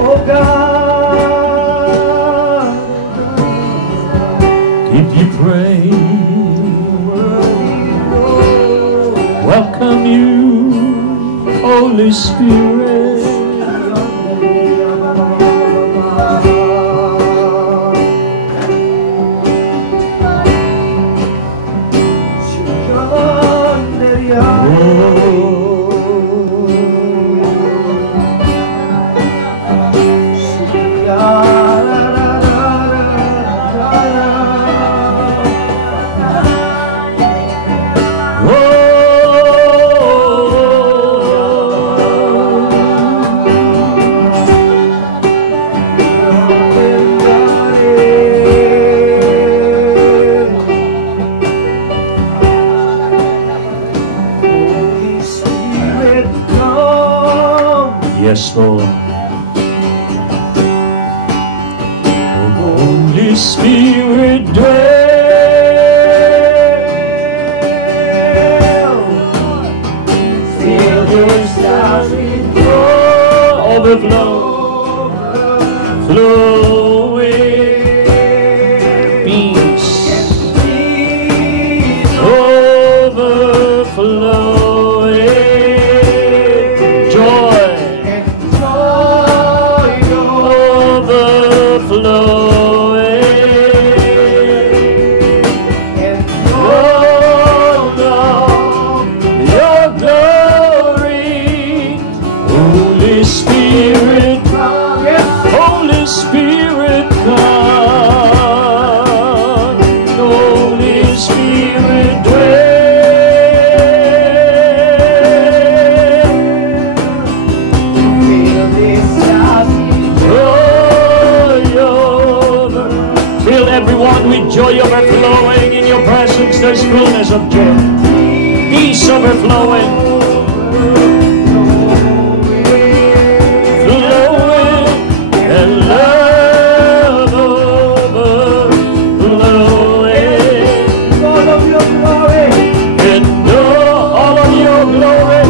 Oh God, Give you praise. Welcome you, Holy Spirit. Yes, Lord. Holy Spirit, dwell. Fill this house with your overflow. Flowing peace. Overflowing joy. Joy overflowing in your presence, there's fullness of joy. Peace overflowing. Flowing and love overflowing. all of your glory. And all of your glory.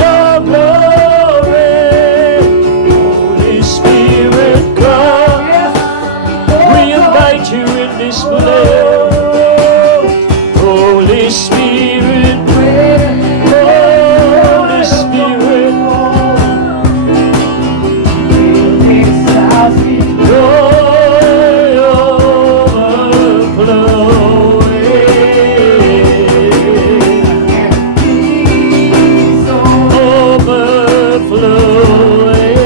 Your glory. Holy Spirit, come. We invite you in this place. Holy Spirit, Holy Spirit, joy overflowing,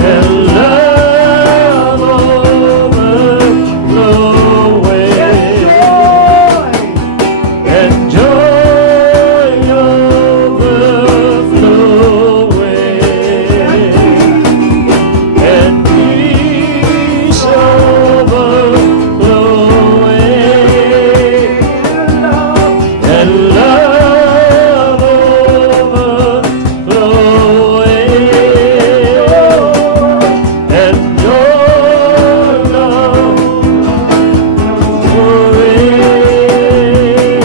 and love overflowing, and joy overflowing, and peace overflowing, and love overflowing, and joy overflowing,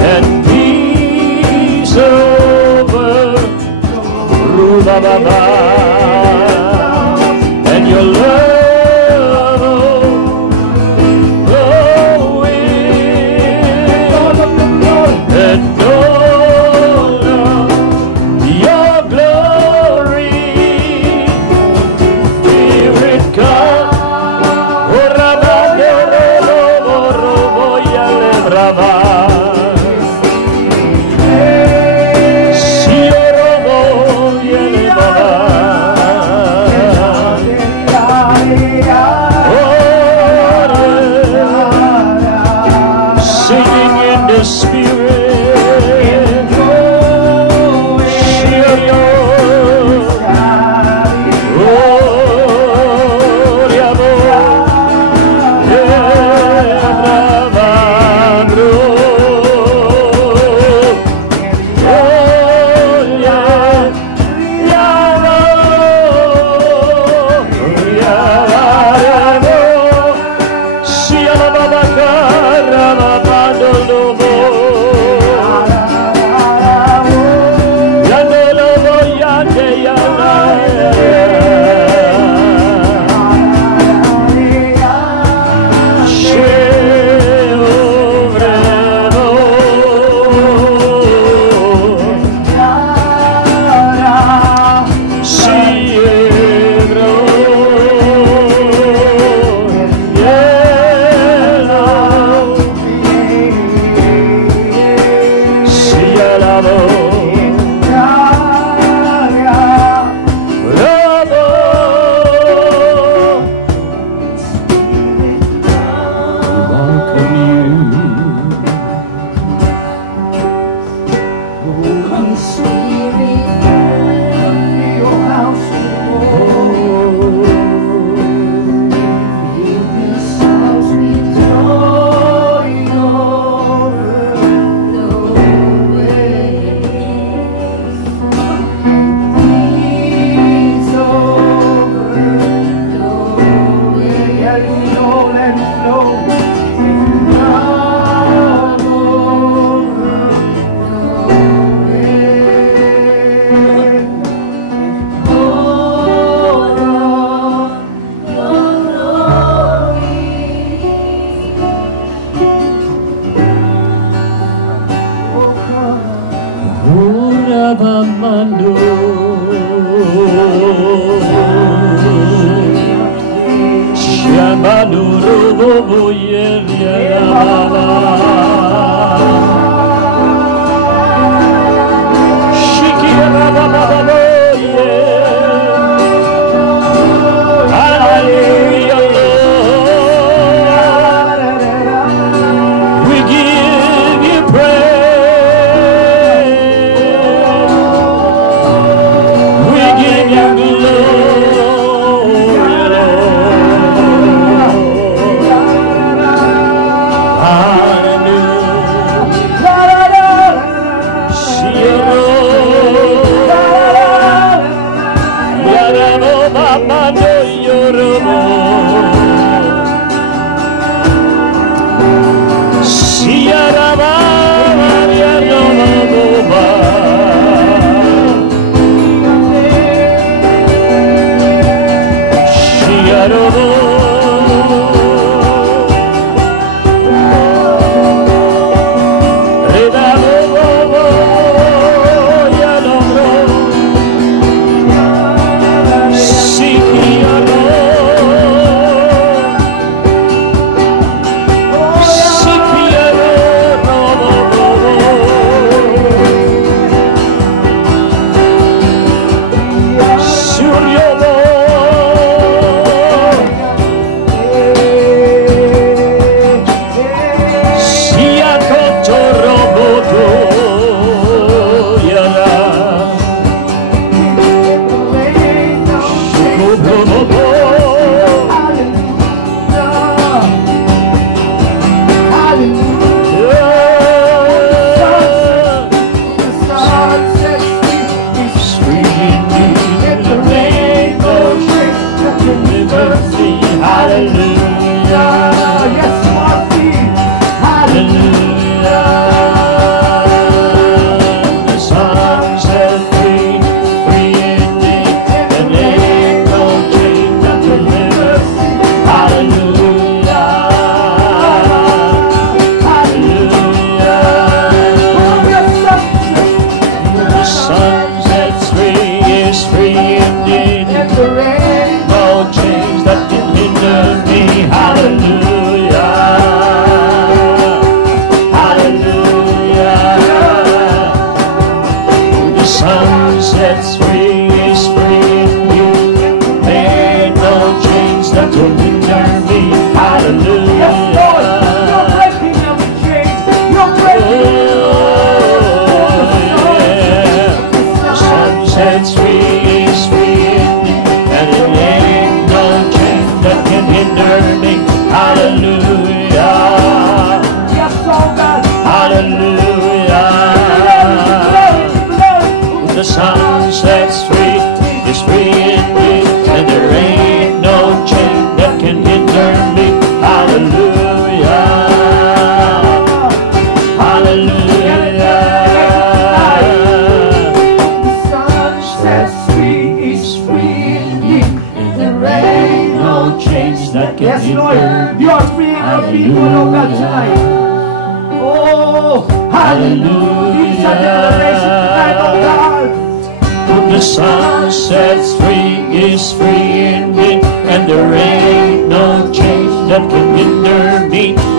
and peace overflowing, and your love overflowing, and all of your glory. Spirit, come. Oh, Rabba,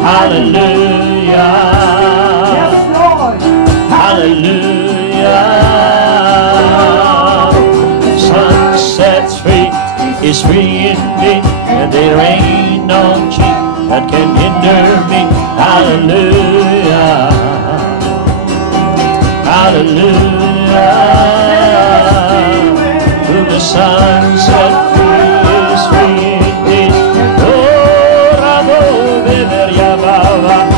Hallelujah. Hallelujah. Sun sets free is free indeed, and there ain't no chain that can hinder me. Hallelujah. Hallelujah. The sun set free is free indeed. Oh, Rabo Beveria Baba.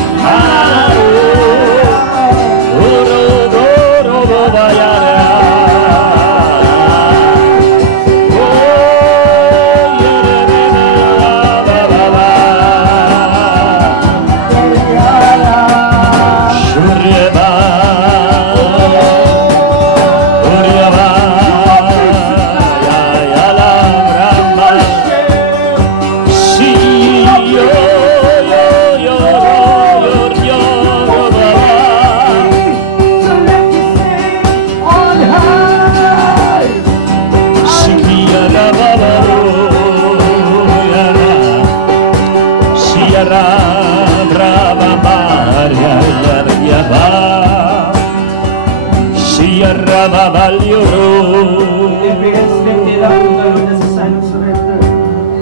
Every head lifted up to the Lord as a sign of surrender.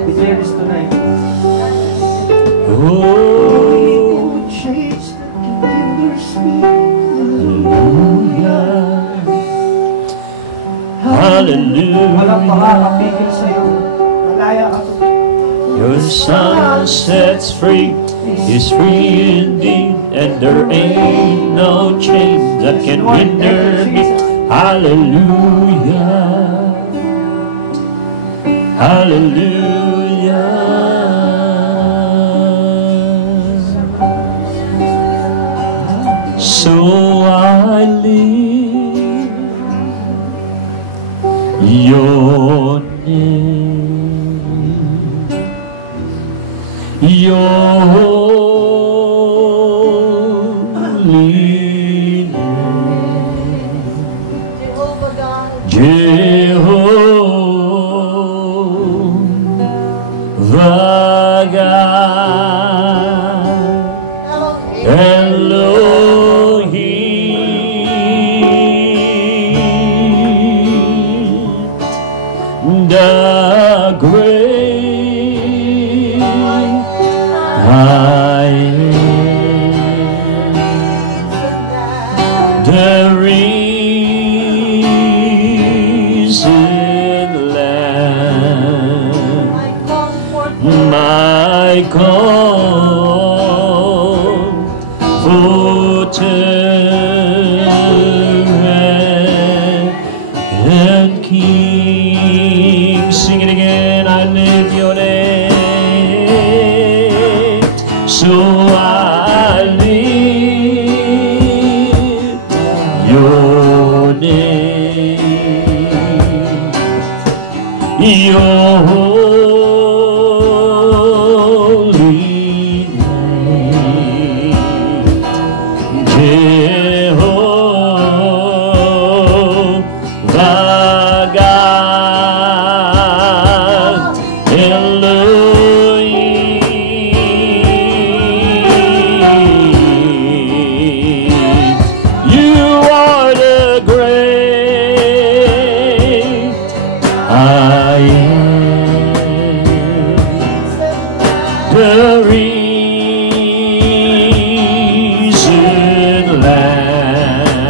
Declare this tonight. Oh, chains that hinders me. Hallelujah. Walang makakapigil sa'yo. Malaya ka. Your son sets free is free indeed, and there ain't no chain that can hinder me. Hallelujah. Hallelujah. So I live your name, your holy name, Jehovah God, Elohim, the great I am, the risen Lamb, my comforter and King. Sing it again. I live your name, so I live your name, your holy name, Jehovah God, Elohim. You are the great I am, the risen Lamb,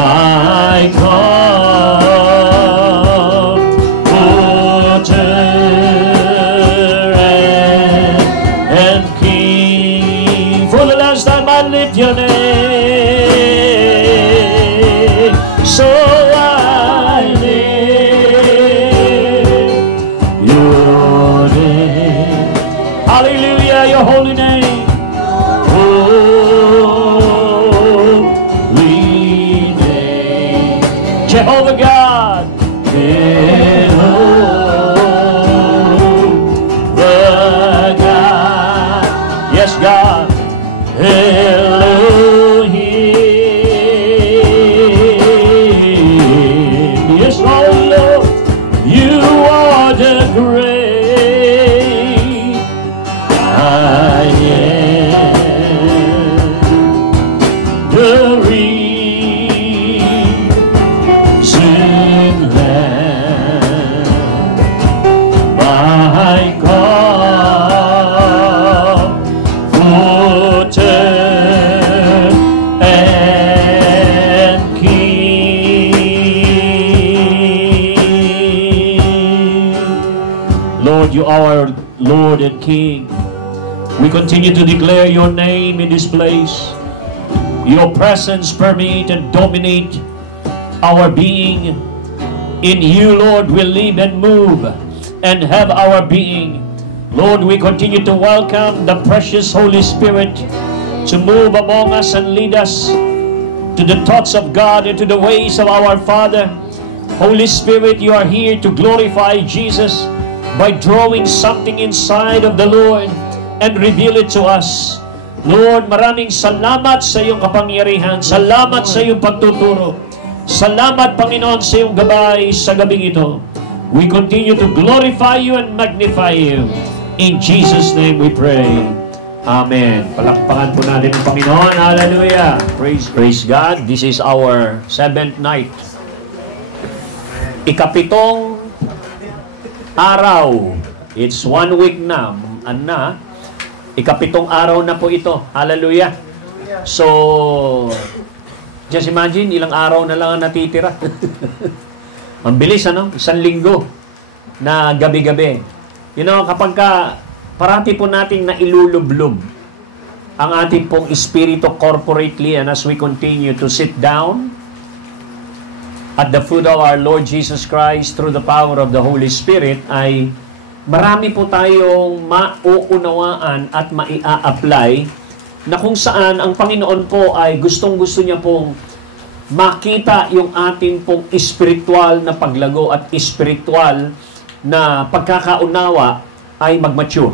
my comforter and King. For the last time I lift your name, so I lift your name. Hallelujah, your holy name. Holy name, Jehovah God, Jehovah God, yes God, Elohim, yes Lord, you are the great I am, the risen Lamb, my comforter and King. Lord, you are our Lord and King. We continue to declare your name in this place. Your presence permeate and dominate our being. In you, Lord, we live and move and have our being. Lord, we continue to welcome the precious Holy Spirit to move among us and lead us to the thoughts of God and to the ways of our Father. Holy Spirit, you are here to glorify Jesus by drawing something inside of the Lord and reveal it to us. Lord, maraming salamat sa iyong kapangyarihan. Salamat sa iyong pagtuturo. Salamat, Panginoon, sa iyong gabay sa gabing ito. We continue to glorify you and magnify you. In Jesus' name we pray. Amen. Palakpakan po natin ang Panginoon. Hallelujah. Praise God. This is our 7th night. Ikapitong araw. It's 1 week na. Ikapitong araw na po ito. Hallelujah. So, just imagine, ilang araw na lang ang natitira. Ang bilis, ano? 1 linggo na gabi-gabi. You know, kapag parati po nating nailulublob ang ating pong espiritu corporately, and as we continue to sit down at the foot of our Lord Jesus Christ through the power of the Holy Spirit, ay marami po tayong mauunawaan at maia-apply na kung saan ang Panginoon po ay gustong-gusto niya pong makita yung ating pong espiritual na paglago at espiritual na pagkakaunawa ay mag-mature.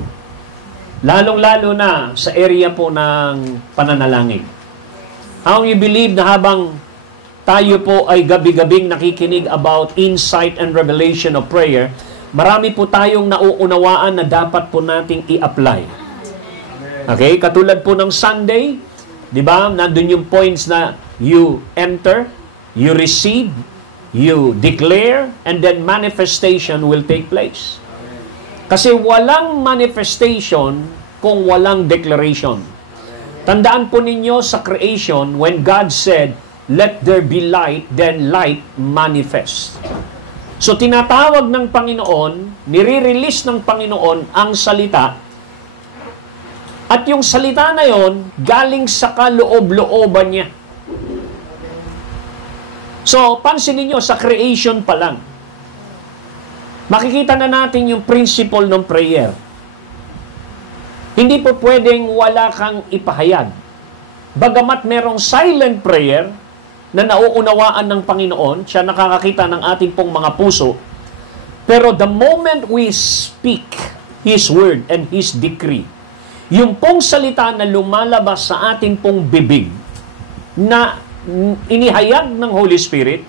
Lalong-lalo na sa area po ng pananalangin. How you believe na habang tayo po ay gabi-gabing nakikinig about insight and revelation of prayer, marami po tayong nauunawaan na dapat po nating i-apply. Okay? Katulad po ng Sunday, di ba? Nandun yung points na you enter, you receive, you declare, and then manifestation will take place. Kasi walang manifestation kung walang declaration. Tandaan po ninyo sa creation, when God said, "Let there be light," then light manifest. So, tinatawag ng Panginoon, nire-release ng Panginoon ang salita, at yung salita na yon galing sa kaloob-looban niya. So, pansinin niyo, sa creation pa lang, makikita na natin yung principle ng prayer. Hindi po pwedeng wala kang ipahayag. Bagamat merong silent prayer, na nauunawaan ng Panginoon, siya nakakakita ng ating pong mga puso. Pero the moment we speak His word and His decree, yung pong salita na lumalabas sa ating pong bibig, na inihayag ng Holy Spirit,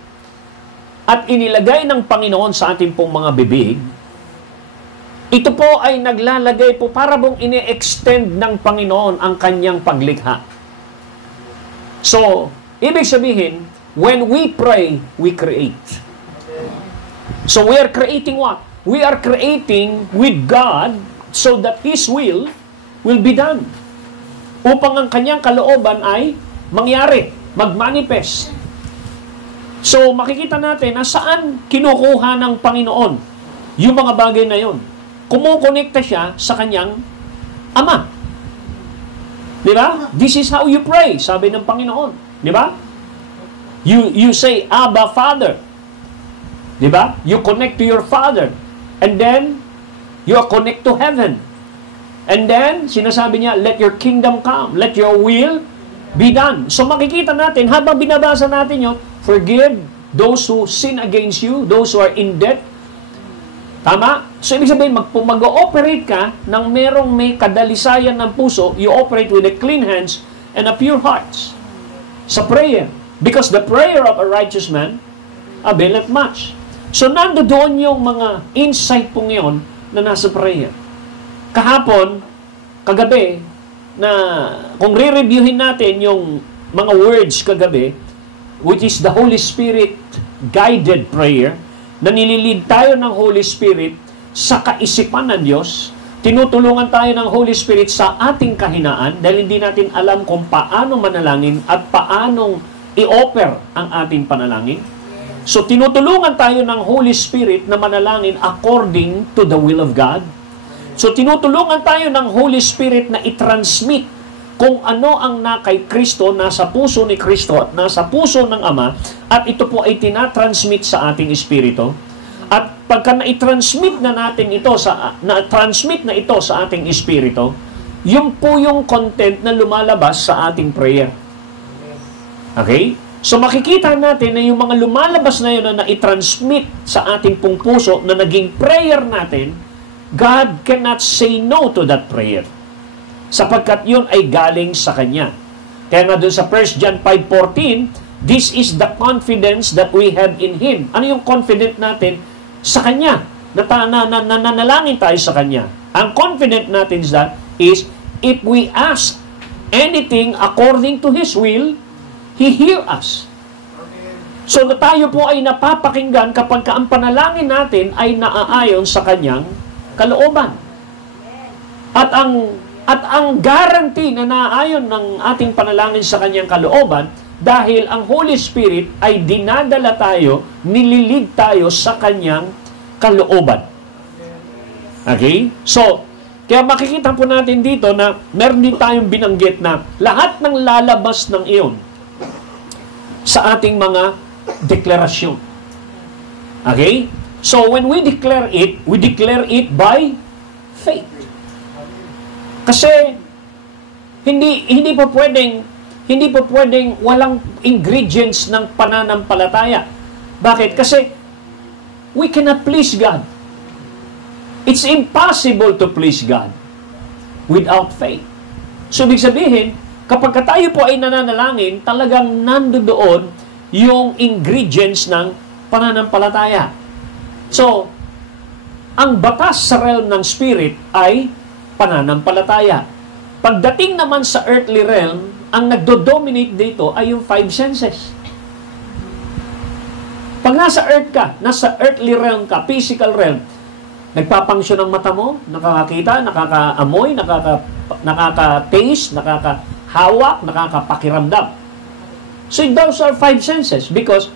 at inilagay ng Panginoon sa ating pong mga bibig, ito po ay naglalagay po, para bang ini-extend ng Panginoon ang kanyang paglikha. So, ibig sabihin, when we pray, we create. So we are creating what? We are creating with God so that His will be done. Upang ang kanyang kalooban ay mangyari, mag-manifest. So makikita natin na saan kinukuha ng Panginoon yung mga bagay na yon. Kumukonekta siya sa kanyang Ama. Di ba? This is how you pray, sabi ng Panginoon. Di ba? You say, Abba, Father. Di ba? You connect to your Father. And then, you connect to heaven. And then, sinasabi niya, let your kingdom come. Let your will be done. So, makikita natin, habang binabasa natin yun, forgive those who sin against you, those who are in debt. Tama? So, ibig sabihin, mag-ooperate ka nang merong may kadalisayan ng puso, you operate with a clean hands and a pure hearts. Sa prayer. Because the prayer of a righteous man availeth much. So, nandoon yung mga insight po ngayon na nasa prayer. Kahapon, kagabi, na kung re-reviewin natin yung mga words kagabi, which is the Holy Spirit guided prayer, na nililid tayo ng Holy Spirit sa kaisipan ng Diyos. Tinutulungan tayo ng Holy Spirit sa ating kahinaan dahil hindi natin alam kung paano manalangin at paanong i-offer ang ating panalangin. So, tinutulungan tayo ng Holy Spirit na manalangin according to the will of God. So, tinutulungan tayo ng Holy Spirit na i-transmit kung ano ang kay Kristo, nasa puso ni Kristo at nasa puso ng Ama, at ito po ay tinatransmit sa ating espiritu. At pagka na-transmit na natin ito na-transmit na ito sa ating espiritu, yun po yung content na lumalabas sa ating prayer. Okay? So makikita natin na yung mga lumalabas na yun na i-transmit sa ating pong puso na naging prayer natin, God cannot say no to that prayer. Sapagkat yun ay galing sa Kanya. Kaya nga doon sa 1 John 5:14, this is the confidence that we have in Him. Ano yung confident natin? Sa Kanya. Nanalangin tayo sa Kanya. Ang confident natin is if we ask anything according to His will, He hear us. So na tayo po ay napapakinggan kapag ang panalangin natin ay naaayon sa Kanyang kalooban. At ang guarantee na naaayon ng ating panalangin sa Kanyang kalooban, dahil ang Holy Spirit ay dinadala tayo, nililid tayo sa Kanyang kalooban. Okay? So, kaya makikita po natin dito na meron din tayong binanggit na lahat ng lalabas ng iyon sa ating mga deklarasyon. Okay? So, when we declare it by faith. Kasi, hindi po pwedeng walang ingredients ng pananampalataya. Bakit? Kasi, we cannot please God. It's impossible to please God without faith. So, ibig sabihin, kapag tayo po ay nananalangin, talagang nandoon yung ingredients ng pananampalataya. So, ang batas sa realm ng spirit ay pananampalataya. Pagdating naman sa earthly realm, ang nagdo-dominate dito ay yung 5 senses. Pag nasa earth ka, nasa earthly realm ka, physical realm, nagpapangsyon ang mata mo, nakakakita, nakakaamoy, nakaka-taste, nakakahawak, nakakapakiramdam. So those are 5 senses because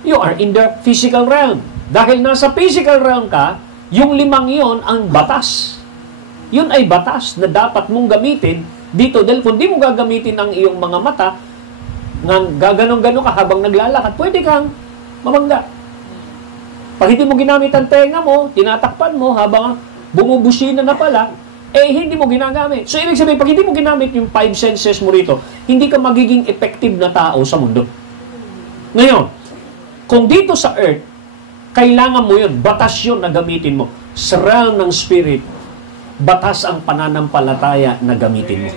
you are in the physical realm. Dahil nasa physical realm ka, yung 5 yon ang batas. Yun ay batas na dapat mong gamitin dito. Dahil kung di mo gagamitin ang iyong mga mata, gaganong-gano ka habang naglalakad, pwede kang mamangga. Pag hindi mo ginamit ang tenga mo, tinatakpan mo habang bumubusina na pala, hindi mo ginagamit. So, ibig sabihin, pag hindi mo ginamit yung 5 senses mo rito, hindi ka magiging effective na tao sa mundo. Ngayon, kung dito sa earth, kailangan mo yun, batas yun na gamitin mo. Sa realm ng spirit, batas ang pananampalataya na gamitin mo.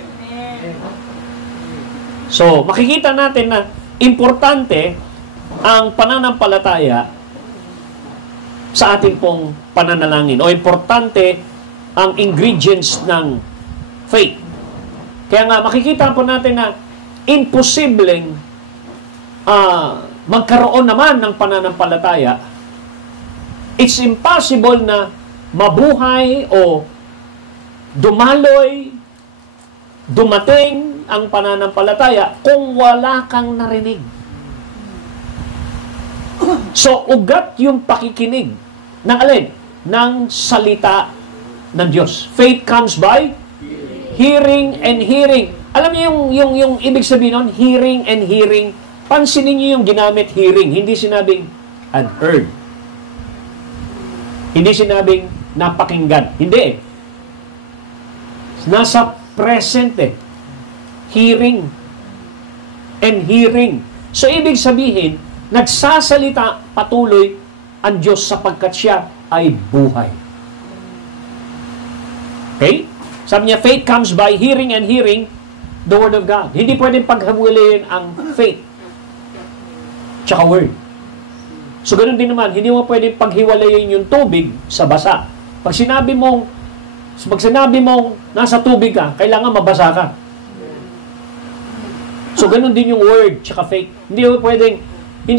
So, makikita natin na importante ang pananampalataya sa ating pong pananalangin. O importante ang ingredients ng faith. Kaya nga, makikita po natin na imposibleng magkaroon naman ng pananampalataya. It's impossible na mabuhay o dumaloy, dumating ang pananampalataya kung wala kang narinig. So, ugat yung pakikinig ng alin? Ng salita ng Diyos. Faith comes by hearing and hearing. Alam niyo yung ibig sabihin nun? Hearing and hearing. Pansinin niyo yung ginamit hearing. Hindi sinabing had heard. Hindi sinabing napakinggan. Hindi. Nasa present Hearing and hearing. So, ibig sabihin, nagsasalita patuloy ang Diyos sapagkat siya ay buhay. Okay? Sabi niya, faith comes by hearing and hearing the Word of God. Hindi pwedeng paghabuliin ang faith tsaka Word. So, ganun din naman, hindi mo pwedeng paghiwalayin yung tubig sa basa. Pag sinabi mong nasa tubig ka, kailangan mabasa ka. So, ganun din yung word, tsaka faith. Hindi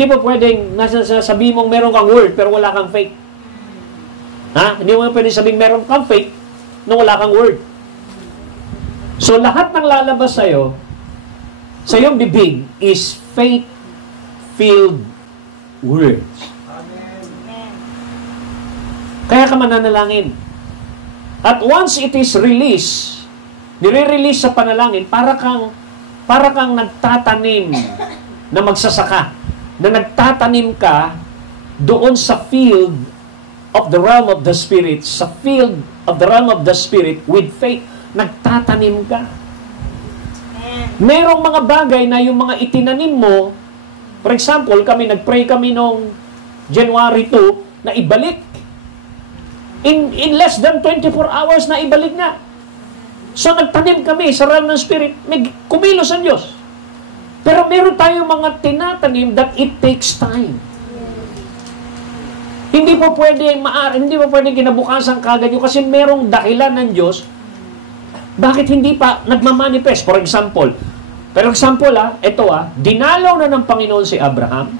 po pwedeng sabihin mong meron kang word, pero wala kang faith. Ha? Hindi mo pwedeng sabihin meron kang faith, na wala kang word. So, lahat ng lalabas sa'yo, sa iyong bibig, is faith-filled words. Kaya ka mananalangin. At once it is released, nire-release sa panalangin, para kang nagtatanim na magsasaka. Na nagtatanim ka doon sa field of the realm of the Spirit. Sa field of the realm of the Spirit with faith. Nagtatanim ka. Merong mga bagay na yung mga itinanim mo, for example, nag-pray kami noong January 2 na ibalik. In less than 24 hours na ibalik nga. So nagtanim kami sa realm ng Spirit, may kumilos ang Diyos. Pero meron tayong mga tinatanim that it takes time. Hindi po pwede kinabukasan kagad yun kasi merong dahilan ng Diyos bakit hindi pa nagmamanifest. For example, dinalaw na ng Panginoon si Abraham,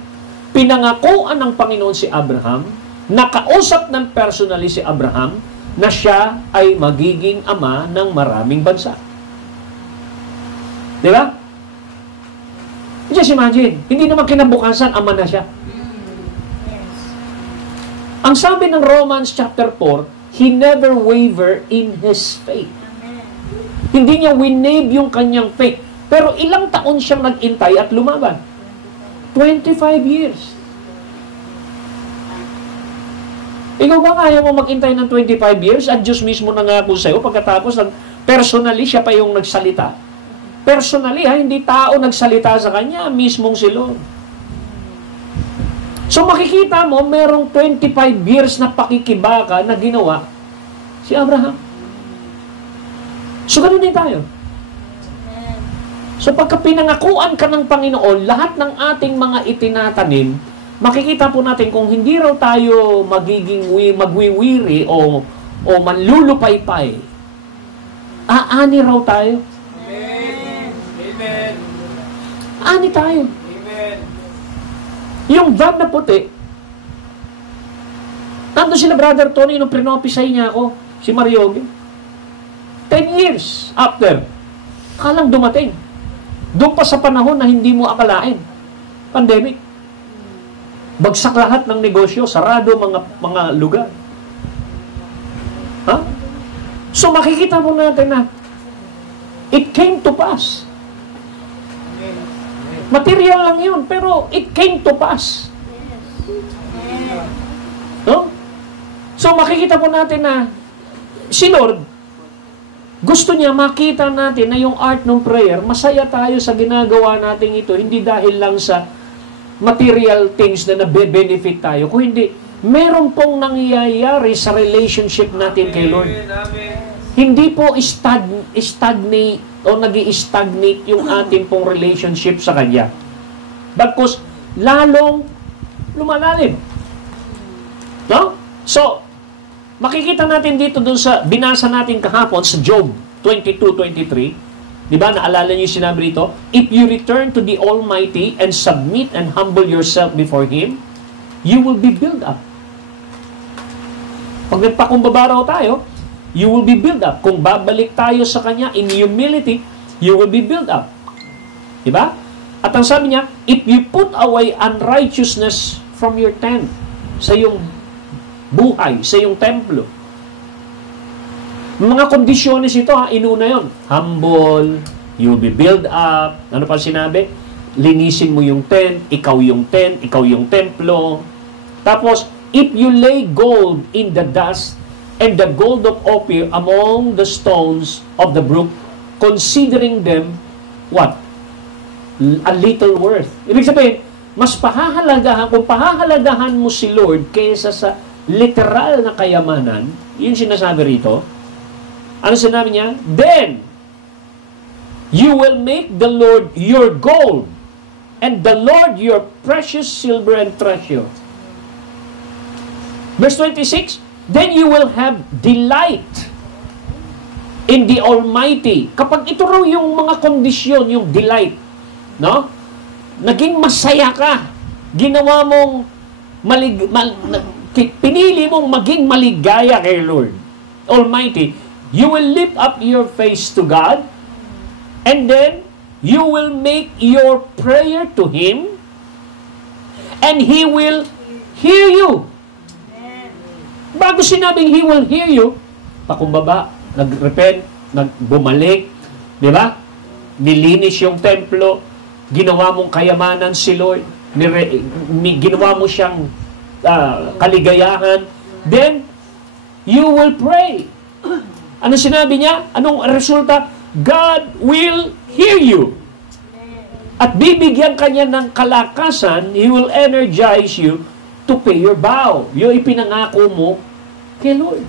pinangakuan ng Panginoon si Abraham, nakausap ng personally si Abraham, na siya ay magiging ama ng maraming bansa. Di ba? Just imagine, hindi naman kinabukasan, ama na siya. Ang sabi ng Romans chapter 4, he never waver in his faith. Hindi niya winave yung kanyang faith. Pero ilang taon siyang nag-intay at lumaban? 25 years. Ikaw ba kaya mo mag-intay ng 25 years at Diyos mismo nangako sa'yo pagkatapos personally siya pa yung nagsalita? Personally, hindi tao nagsalita sa kanya, mismong si Lord. So makikita mo, merong 25 years na pakikibaka na ginawa si Abraham. So ganun din tayo. So pagka pinangakuan ka ng Panginoon, lahat ng ating mga itinatanim, makikita po natin kung hindi raw tayo magwiwiri o manlulupaypay, aani raw tayo. Amen. Amen. Ani tayo. Amen. Yung van na puti, nandun sila Brother Tony nung prinopisay niya ako, si Mariogi. 10 years after, kalang dumating. Doon pa sa panahon na hindi mo akalain. Pandemic. Bagsak lahat ng negosyo, sarado mga lugar. Ha? So makikita mo natin na it came to pass. Material lang yun, pero it came to pass. No? So makikita po natin na si Lord, gusto niya makita natin na yung art ng prayer, masaya tayo sa ginagawa natin ito, hindi dahil lang sa material things na nabe-benefit tayo. Kung hindi, meron pong nangyayari sa relationship natin kay Lord. Hindi po stagnate o nag-i-stagnate yung ating pong relationship sa Kanya. Bagkus, lalong lumalalim. No? So, makikita natin dito dun sa binasa natin kahapon sa Job 22:23. Di ba? Naalala niyo yung sinabi rito? If you return to the Almighty and submit and humble yourself before Him, you will be built up. Pag nagpakumbaba raw tayo, you will be built up. Kung babalik tayo sa Kanya in humility, you will be built up. Di ba? At ang sabi niya, if you put away unrighteousness from your tent, sa iyong buhay, sa iyong templo. Mga kondisyones ito, inuna yon. Humble, you'll be built up. Ano pa sinabi? Linisin mo yung tent, ikaw yung templo. Tapos, if you lay gold in the dust, and the gold of Ophir among the stones of the brook, considering them, what? A little worth. Ibig sabihin, mas kung pahahalagahan mo si Lord kaysa sa literal na kayamanan, yun sinasabi rito, ano sinabi niya? Then, you will make the Lord your gold, and the Lord your precious silver and treasure. Verse 26, then you will have delight in the Almighty. Kapag ito raw yung mga kondisyon, yung delight, no? Naging masaya ka. Ginawa mong pinili mong maging maligaya kay Lord Almighty. You will lift up your face to God, and then you will make your prayer to Him, and He will hear you. Bago sinabing He will hear you, pakumbaba, nag-repent, bumalik, di ba? Nilinis yung templo, ginawa mong kayamanan si Lord, ginawa mo siyang kaligayahan, then you will pray. Ano sinabi niya? Anong resulta? God will hear you. At bibigyan kanya ng kalakasan, He will energize you to pay your vow. Yung ipinangako mo kay Lord.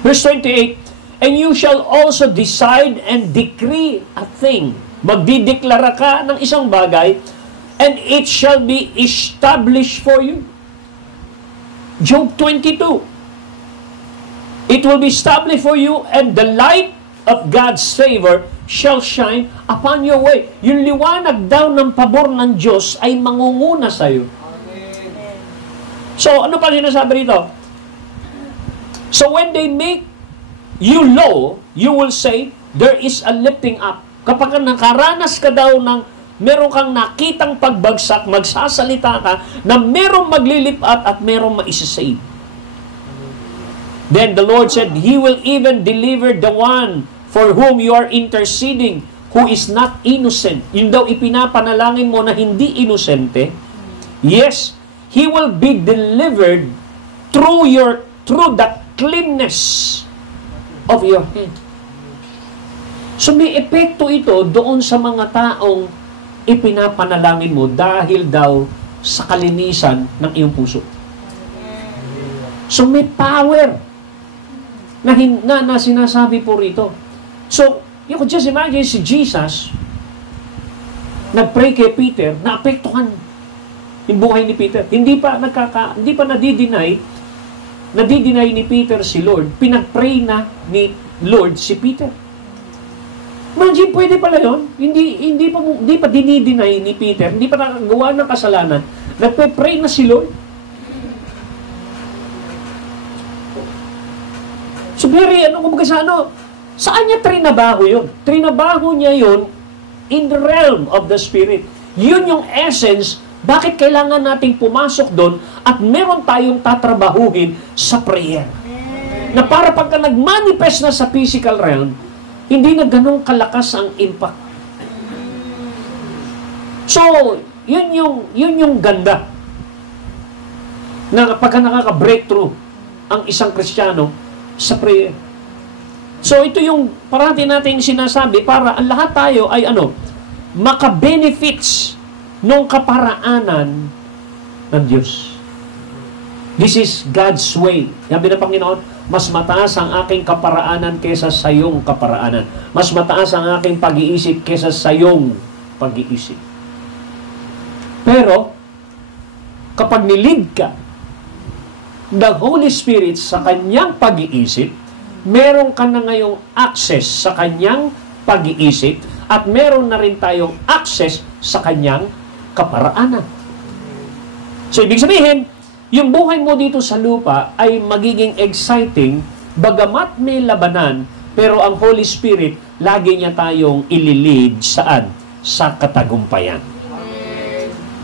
Verse 28, and you shall also decide and decree a thing. Magdideklara ka ng isang bagay, and it shall be established for you. Job 22, it will be established for you, and the light of God's favor shall shine upon your way. Yung liwanag daw ng pabor ng Diyos ay mangunguna sa iyo. So, ano pa sinasabi rito? So, when they make you low, you will say, there is a lifting up. Kapag nakaranas ka daw ng meron kang nakitang pagbagsak, magsasalita ka, na merong maglilipat at merong maisasave. Then the Lord said, He will even deliver the one for whom you are interceding, who is not innocent. Yun daw ipinapanalangin mo na hindi inosente. Yes, he will be delivered through the cleanness of your hand. So may epekto ito doon sa mga taong ipinapanalangin mo dahil daw sa kalinisan ng iyong puso. So may power na sinasabi po rito. So, you could just imagine si Jesus nag-pray kay Peter, naapektuhan yung buhay ni Peter. Hindi pa nadideny ni Peter si Lord. Pinag-pray na ni Lord si Peter. Imagine, pwede pala yun. Hindi pa dinideny ni Peter, hindi pa nakagawa ng kasalanan. Nagpe-pray na si Lord. So, saan niya trinabaho yun? Trinabaho niya yun in the realm of the Spirit. Yun yung essence, bakit kailangan nating pumasok doon at meron tayong tatrabahuhin sa prayer. Na para pagka nag-manifest na sa physical realm, hindi na ganun kalakas ang impact. So, yun yung ganda na pagka nakaka-breakthrough ang isang Kristiyano sa prayer. So, ito yung parati natin sinasabi para ang lahat tayo ay maka-benefits nung kaparaanan ng Diyos. This is God's way. Sabi ng Panginoon, mas mataas ang aking kaparaanan kesa sa iyong kaparaanan. Mas mataas ang aking pag-iisip kesa sa iyong pag-iisip. Pero, kapag nilid ka ng Holy Spirit sa kanyang pag-iisip, meron ka na ngayong access sa kanyang pag-iisip at meron na rin tayong access sa kanyang kaparaanan. So, ibig sabihin, yung buhay mo dito sa lupa ay magiging exciting bagamat may labanan, pero ang Holy Spirit, lagi niya tayong ililid saan? Sa katagumpayan.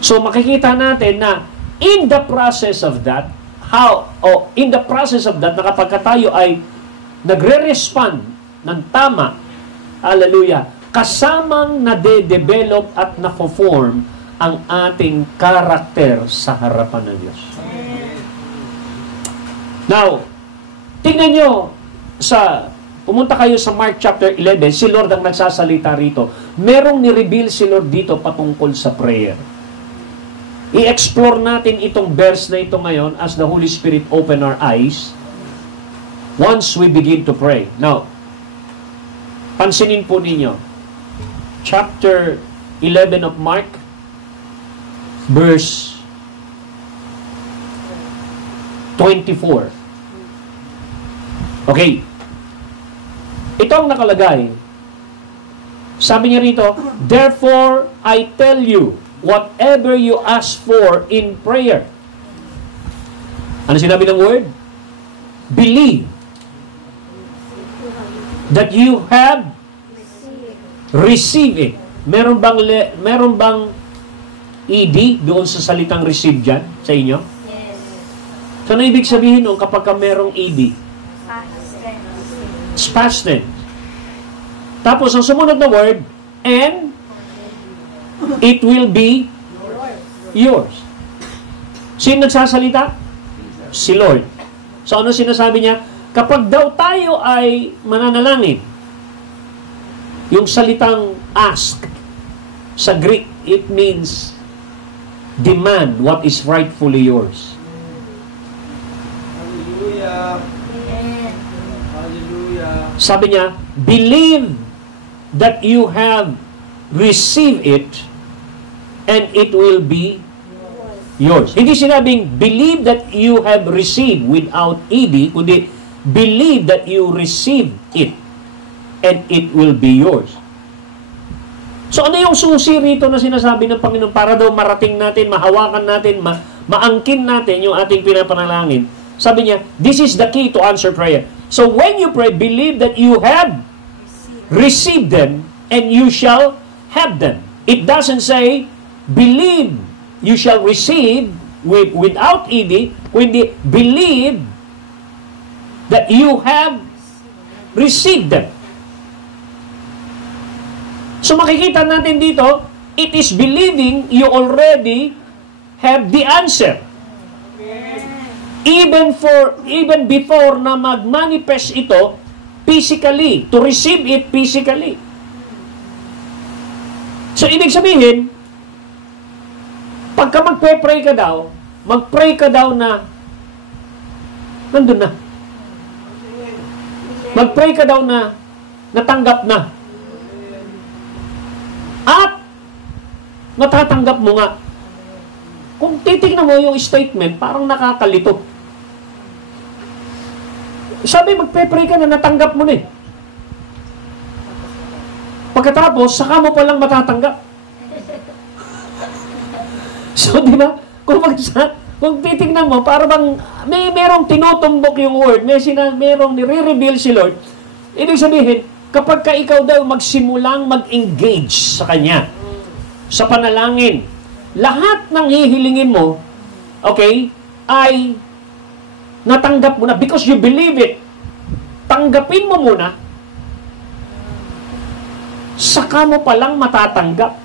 So, makikita natin na in the process of that, na kapag tayo ay nagre-respond ng tama, hallelujah, kasamang nade-develop at na-form ang ating karakter sa harapan ng Diyos. Now, tingnan nyo, pumunta kayo sa Mark chapter 11, si Lord ang nagsasalita rito. Merong ni-reveal si Lord dito patungkol sa prayer. I-explore natin itong verse na ito ngayon as the Holy Spirit open our eyes once we begin to pray. Now, pansinin po ninyo, chapter 11 of Mark, verse 24. Okay. Ito ang nakalagay. Sabi niya rito, therefore, I tell you, whatever you ask for in prayer. Ano sinabi ng word? Believe that you have received it. Meron bang ED doon sa salitang receive dyan sa inyo? Yes. So, ano ibig sabihin nung kapag ka merong ED? It's past tense. Tapos, ang sumunod na word, and it will be yours. Sino nagsasalita? Si Lord. So, ano sinasabi niya? Kapag daw tayo ay mananalangin, yung salitang ask, sa Greek, it means demand what is rightfully yours. Hallelujah. Hallelujah. Sabi niya, believe that you have received it and it will be yours. Hindi sinabing believe that you have received without ed, kundi believe that you received it and it will be yours. So ano yung susi rito na sinasabi ng Panginoon para daw marating natin, mahawakan natin, maangkin natin yung ating pinapanalangin? Sabi niya, this is the key to answer prayer. So when you pray, believe that you have received them and you shall have them. It doesn't say, believe you shall receive without ed, kundi believe that you have received them. So makikita natin dito, it is believing you already have the answer. Even before na mag-manifest ito physically, to receive it physically. So ibig sabihin, pagka magpe-pray ka daw, mag-pray ka daw na nandun na. Mag-pray ka daw na natanggap na. At matatanggap mo nga. Kung titignan mo yung statement, parang nakakalito. Sabi, magpe-pray ka na natanggap mo na eh. Pagkatapos, saka mo palang matatanggap. So, di ba? Kung titignan mo, parang merong tinutumbok yung word, merong nire-reveal si Lord. Ibig sabihin, kapag ka ikaw daw magsimulang mag-engage sa Kanya, sa panalangin, lahat ng hihilingin mo, okay, ay natanggap mo na because you believe it. Tanggapin mo muna, saka mo palang matatanggap.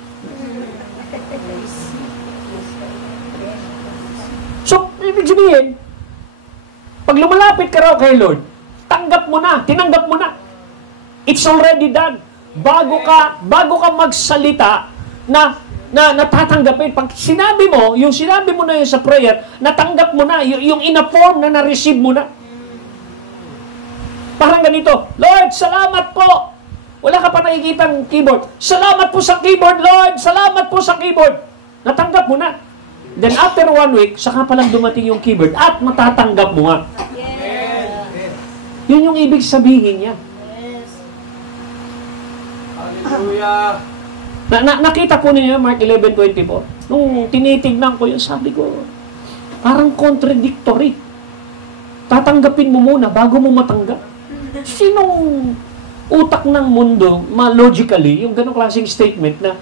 So, ibig sabihin, pag lumalapit ka raw kay Lord, tanggap mo na, tinanggap mo na. It's already done. Bago ka magsalita na natatanggapin. Pag sinabi mo, yung sinabi mo na yun sa prayer, natanggap mo na, yung ina-form na na-receive mo na. Parang ganito, Lord, salamat po. Wala ka pa nakikitang keyboard. Salamat po sa keyboard, Lord. Salamat po sa keyboard. Natanggap mo na. Then after 1 week, saka palang dumating yung keyboard at matatanggap mo nga. Yes. Yun yung ibig sabihin niya. Hallelujah. Nakita po niyo Mark 11:24. Nung tinitignan ko yun, sabi ko, parang contradictory. Tatanggapin mo muna bago mo matanggap. Sinong utak ng mundo, logically, yung ganong klaseng statement na,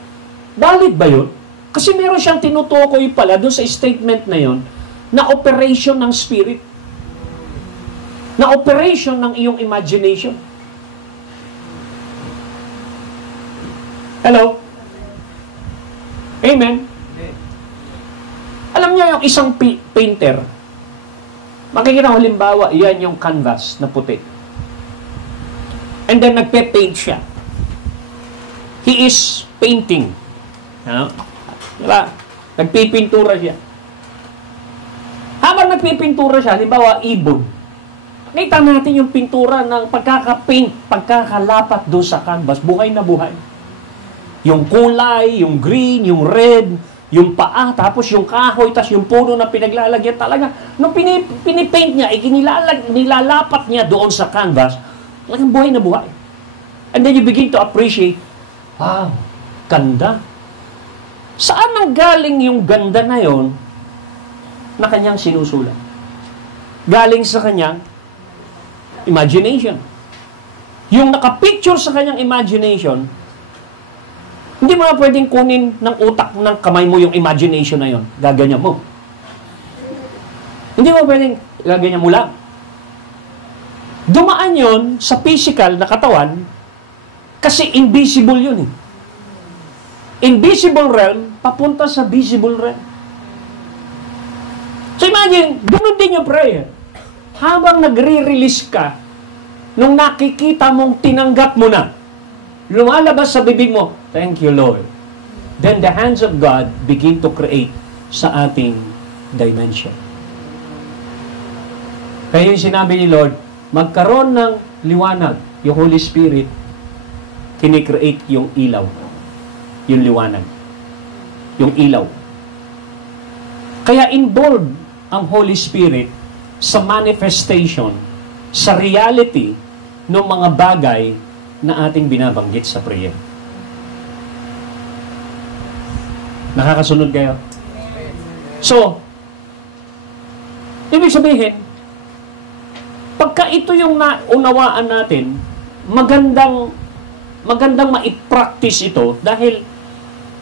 valid ba yun? Kasi meron siyang tinutukoy pala doon sa statement na yun, na operation ng spirit. Na operation ng iyong imagination. Hello? Amen? Alam niyo yung isang painter, makikita ko halimbawa, yan yung canvas na puti. And then nagpe-paint siya. He is painting. Diba? Nagpipintura siya. Habang nagpipintura siya, halimbawa, ibon. Nakita natin yung pintura ng pagkaka-paint, pagkakalapat doon sa canvas, buhay na buhay. Yung kulay, yung green, yung red, yung paa, tapos yung kahoy, tapos yung puno na pinaglalagyan talaga. Nung pinipaint niya, nilalapat niya doon sa canvas, talagang buhay na buhay. And then you begin to appreciate, Wow, ganda. Saan ang galing yung ganda na yon na kanyang sinusulat? Galing sa kanyang imagination. Yung nakapicture sa kanyang imagination, hindi mo na pwedeng kunin ng utak ng kamay mo yung imagination na yon. Gaganyan mo. Hindi mo pwedeng gaganyan mo lang. Dumaan yon sa physical na katawan kasi invisible yun eh. Invisible realm, papunta sa visible realm. So imagine, ganun din yung prayer. Habang nagre-release ka, nung nakikita mong tinanggap mo na, lumalabas sa bibig mo, thank you, Lord. Then the hands of God begin to create sa ating dimension. Kaya yung sinabi ni Lord, magkaroon ng liwanag, yung Holy Spirit, kinikreate yung ilaw. Yung liwanag. Yung ilaw. Kaya involved ang Holy Spirit sa manifestation, sa reality ng mga bagay na ating binabanggit sa prayer. Nakakasunod kayo? So, ibig sabihin, pagka ito yung naunawaan natin, magandang ma-practice ito dahil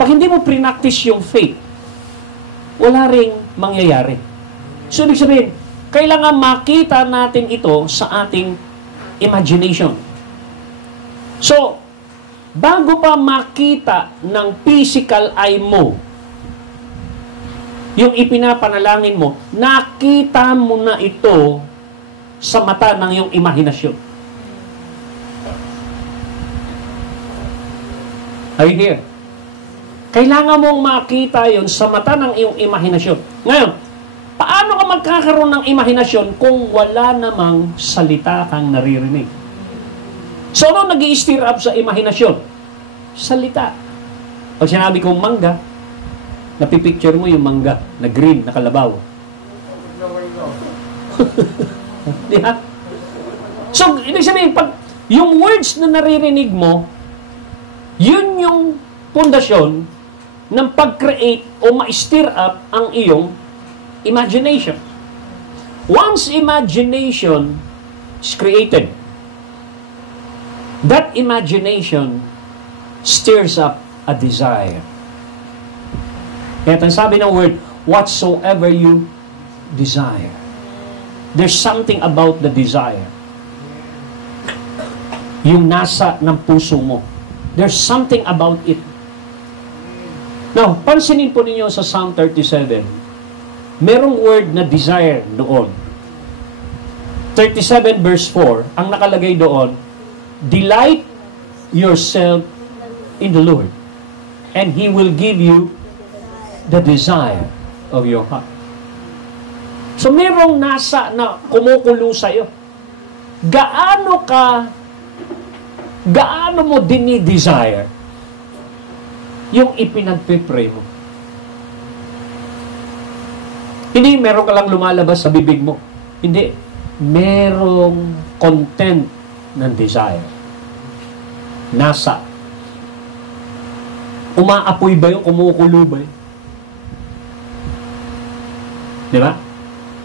pag hindi mo pre-practice yung faith, wala ring mangyayari. So, ibig sabihin, kailangan makita natin ito sa ating imagination. So, bago pa makita ng physical eye mo, yung ipinapanalangin mo, nakita mo na ito sa mata ng iyong imahinasyon. Are you here? Kailangan mong makita yon sa mata ng iyong imahinasyon. Ngayon, paano ka magkakaroon ng imahinasyon kung wala namang salita kang naririnig? So, ano nag-i-stir up sa imahinasyon? Salita. Pag sinabi kong mangga, napipicture mo yung mangga na green, na kalabaw. Di ba? So, ibig sabihin, pag yung words na naririnig mo, yun yung pundasyon ng pag-create o ma-stir up ang iyong imagination. Once imagination is created, that imagination stirs up a desire. Kaya sabi ng word, whatsoever you desire. There's something about the desire. Yung nasa ng puso mo. There's something about it. Now, pansinin po ninyo sa Psalm 37, merong word na desire doon. 37 verse 4, ang nakalagay doon, delight yourself in the Lord, and He will give you the desire of your heart. So, merong nasa na kumukulo sa'yo. Gaano mo dinidesire yung ipinagpipray mo? Hindi meron ka lang lumalabas sa bibig mo. Hindi. Merong content ng desire. Nasa. Umaapoy ba yun? Kumukulo ba yun? Di ba?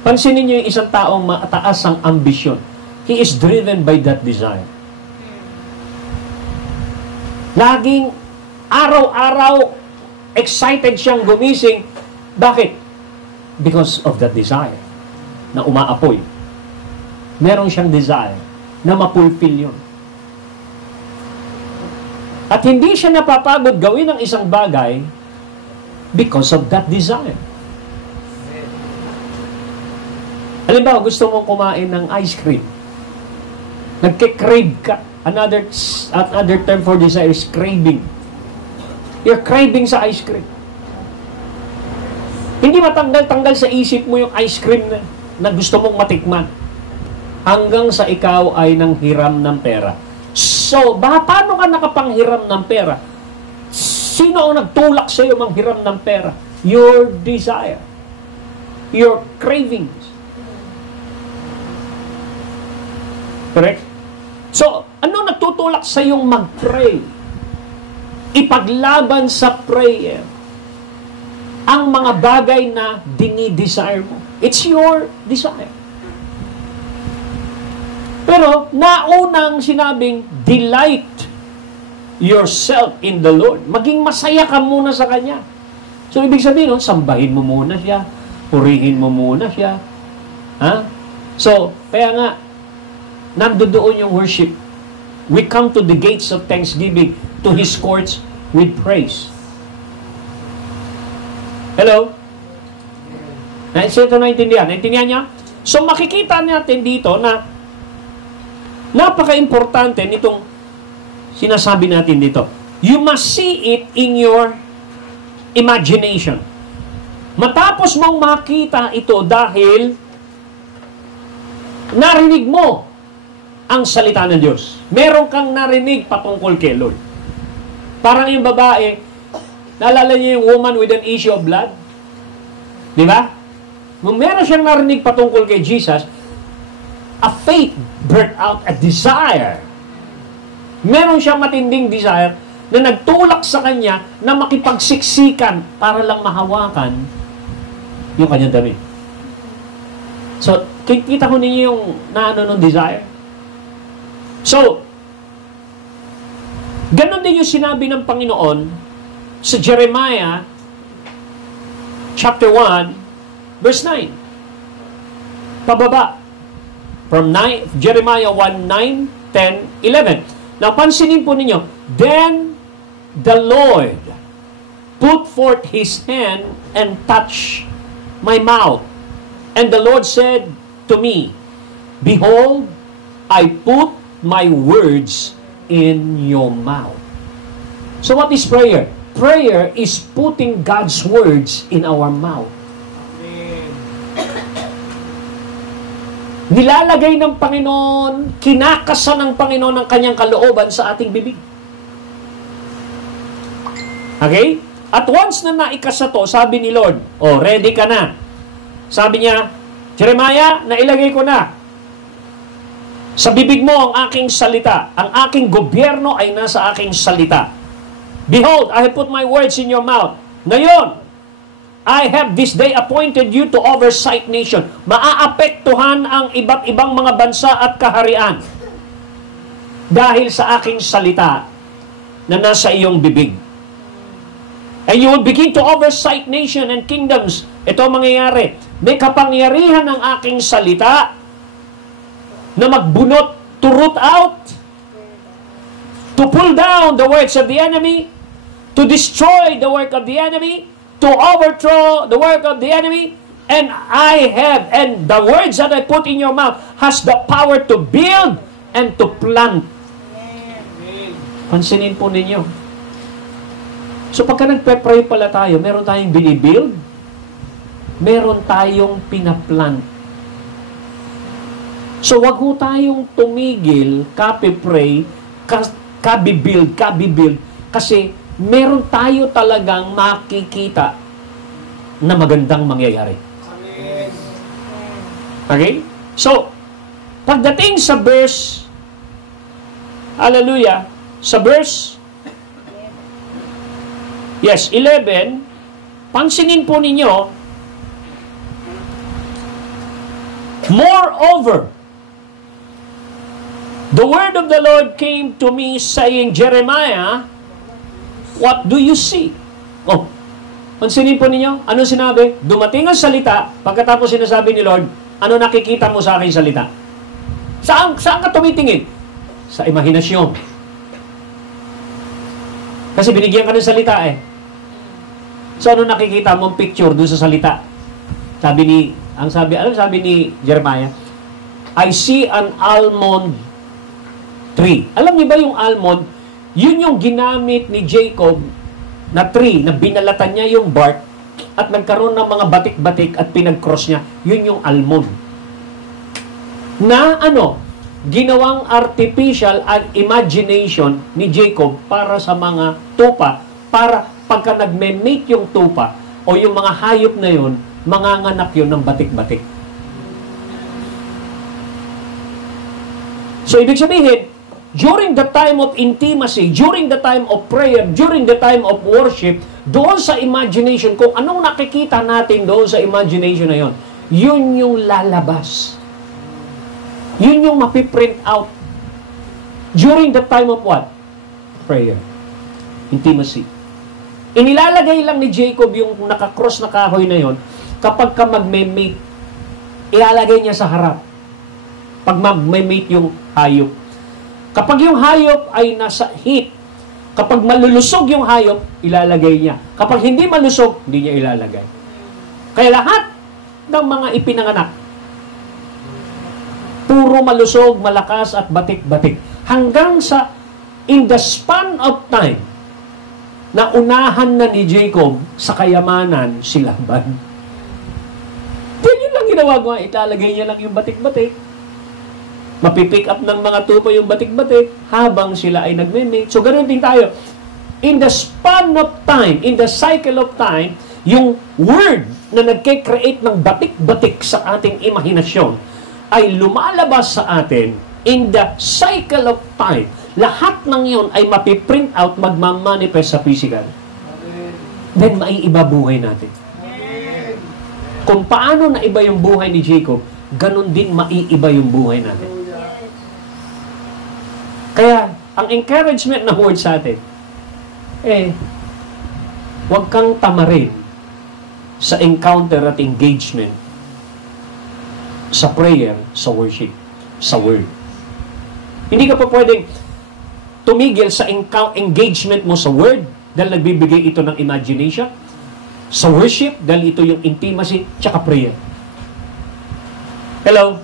Pansinin niyo yung isang taong mataas ang ambisyon. He is driven by that desire. Laging araw-araw excited siyang gumising. Bakit? Because of that desire na umaapoy. Meron siyang desire na mapulfill yun. At hindi siya napapagod gawin ang isang bagay because of that desire. Halimbawa, gusto mong kumain ng ice cream. Nagke-crave ka. Another term for desire is craving. You're craving sa ice cream. Hindi matanggal-tanggal sa isip mo yung ice cream na gusto mong matikman. Hanggang sa ikaw ay nanghiram ng pera. So, paano ka nakapanghiram ng pera? Sino ang nagtulak sa iyo manghiram ng pera? Your desire. Your cravings. Correct? So, ano nagtutulak sa iyong mag-pray? ipaglaban sa prayer ang mga bagay na dinidesire mo. It's your desire. Pero, naunang sinabing, delight yourself in the Lord. Maging masaya ka muna sa Kanya. So, ibig sabihin, no, sambahin mo muna siya, purihin mo muna siya. Ha? So, kaya nga, nandoon yung worship. We come to the gates of thanksgiving, to His courts with praise. Hello? Ito naintindihan. Naintindihan niya? So, makikita natin dito na napaka-importante nitong sinasabi natin dito. You must see it in your imagination. Matapos mong makita ito dahil narinig mo ang salita ng Diyos. Meron kang narinig patungkol kay Lord. Parang yung babae, naalala niyo yung woman with an issue of blood? Di ba? Nung meron siyang narinig patungkol kay Jesus, a faith birthed out a desire. Meron siyang matinding desire na nagtulak sa kanya na makipagsiksikan para lang mahawakan yung kanyang damit. So, kita ko ninyo yung naano ng desire. So, ganon din yung sinabi ng Panginoon sa Jeremiah chapter 1 verse 9. Pababa. From Jeremiah 1, 9, 10, 11. Now, pansinin po ninyo, then the Lord put forth His hand and touched my mouth. And the Lord said to me, behold, I put my words in your mouth. So what is prayer? Prayer is putting God's words in our mouth. Nilalagay ng Panginoon, kinakasan ng Panginoon ang kanyang kalooban sa ating bibig. Okay? At once na naikasa to, sabi ni Lord, oh, ready ka na. Sabi niya, Jeremiah, nailagay ko na. Sa bibig mo ang aking salita. Ang aking gobyerno ay nasa aking salita. Behold, I have put my words in your mouth. Ngayon, I have this day appointed you to oversight nation. Maaapektuhan ang iba't ibang mga bansa at kaharian dahil sa aking salita na nasa iyong bibig. And you will begin to oversight nation and kingdoms. Ito ang mangyayari. May kapangyarihan ng aking salita na magbunot, to root out, to pull down the works of the enemy, to destroy the work of the enemy, to overthrow the work of the enemy, and the words that I put in your mouth has the power to build and to plant. Pansinin po ninyo. So pagka nagpe-pray pala tayo, meron tayong binibuild, meron tayong pinaplant. So wag ho tayong tumigil, kape-pray, kabibuild, kasi meron tayo talagang makikita na magandang mangyayari. Okay? So, pagdating sa verse, hallelujah, sa verse, 11, pansinin po ninyo, moreover, the word of the Lord came to me saying, Jeremiah, what do you see? Oh, pansinin po ninyo, ano sinabi? Dumating ang salita, pagkatapos sinasabi ni Lord, ano nakikita mo sa aking salita? Saan ka tumitingin? Sa imahinasyon. Kasi binigyan ka ng salita eh. So ano nakikita mong picture doon sa salita? Sabi ni Jeremiah? I see an almond tree. Alam niyo ba yung almond? Yun yung ginamit ni Jacob na tree, na binalatan niya yung bark at nagkaroon ng mga batik-batik at pinag-cross niya. Yun yung almond. Na ginawang artificial and imagination ni Jacob para sa mga tupa, para pagka nagme-mate yung tupa o yung mga hayop na yun, manganganak yun ng batik-batik. So, ibig sabihin, during the time of intimacy, during the time of prayer, during the time of worship, doon sa imagination, kung anong nakikita natin doon sa imagination na yon, yun yung lalabas. Yun yung mapiprint out. During the time of what? Prayer. Intimacy. Inilalagay lang ni Jacob yung nakakross na kahoy na yon kapag ka magme-mate. Ilalagay niya sa harap. Pag magme-mate yung hayop. Kapag yung hayop ay nasa heat, kapag malulusog yung hayop, ilalagay niya. Kapag hindi malusog, hindi niya ilalagay. Kaya lahat ng mga ipinanganak, puro malusog, malakas at batik-batik. Hanggang sa, in the span of time, na unahan na ni Jacob sa kayamanan si Laban. Yun lang ginawa ko, ilalagay niya lang yung batik-batik. Mapipick up ng mga tupa yung batik-batik habang sila ay nagme-mate. So, ganun din tayo. In the span of time, in the cycle of time, yung word na nagke-create ng batik-batik sa ating imahinasyon ay lumalabas sa atin in the cycle of time. Lahat ng yun ay mapiprint out, magmamanifest sa physical. Then, maiiba buhay natin. Kung paano na iba yung buhay ni Jacob, ganun din maiiba yung buhay natin. Kaya, ang encouragement na word sa atin, huwag kang tamarin sa encounter at engagement sa prayer, sa worship, sa word. Hindi ka pa pwedeng tumigil sa engagement mo sa word dahil nagbibigay ito ng imagination, sa worship dahil ito yung intimacy, tsaka prayer. Hello?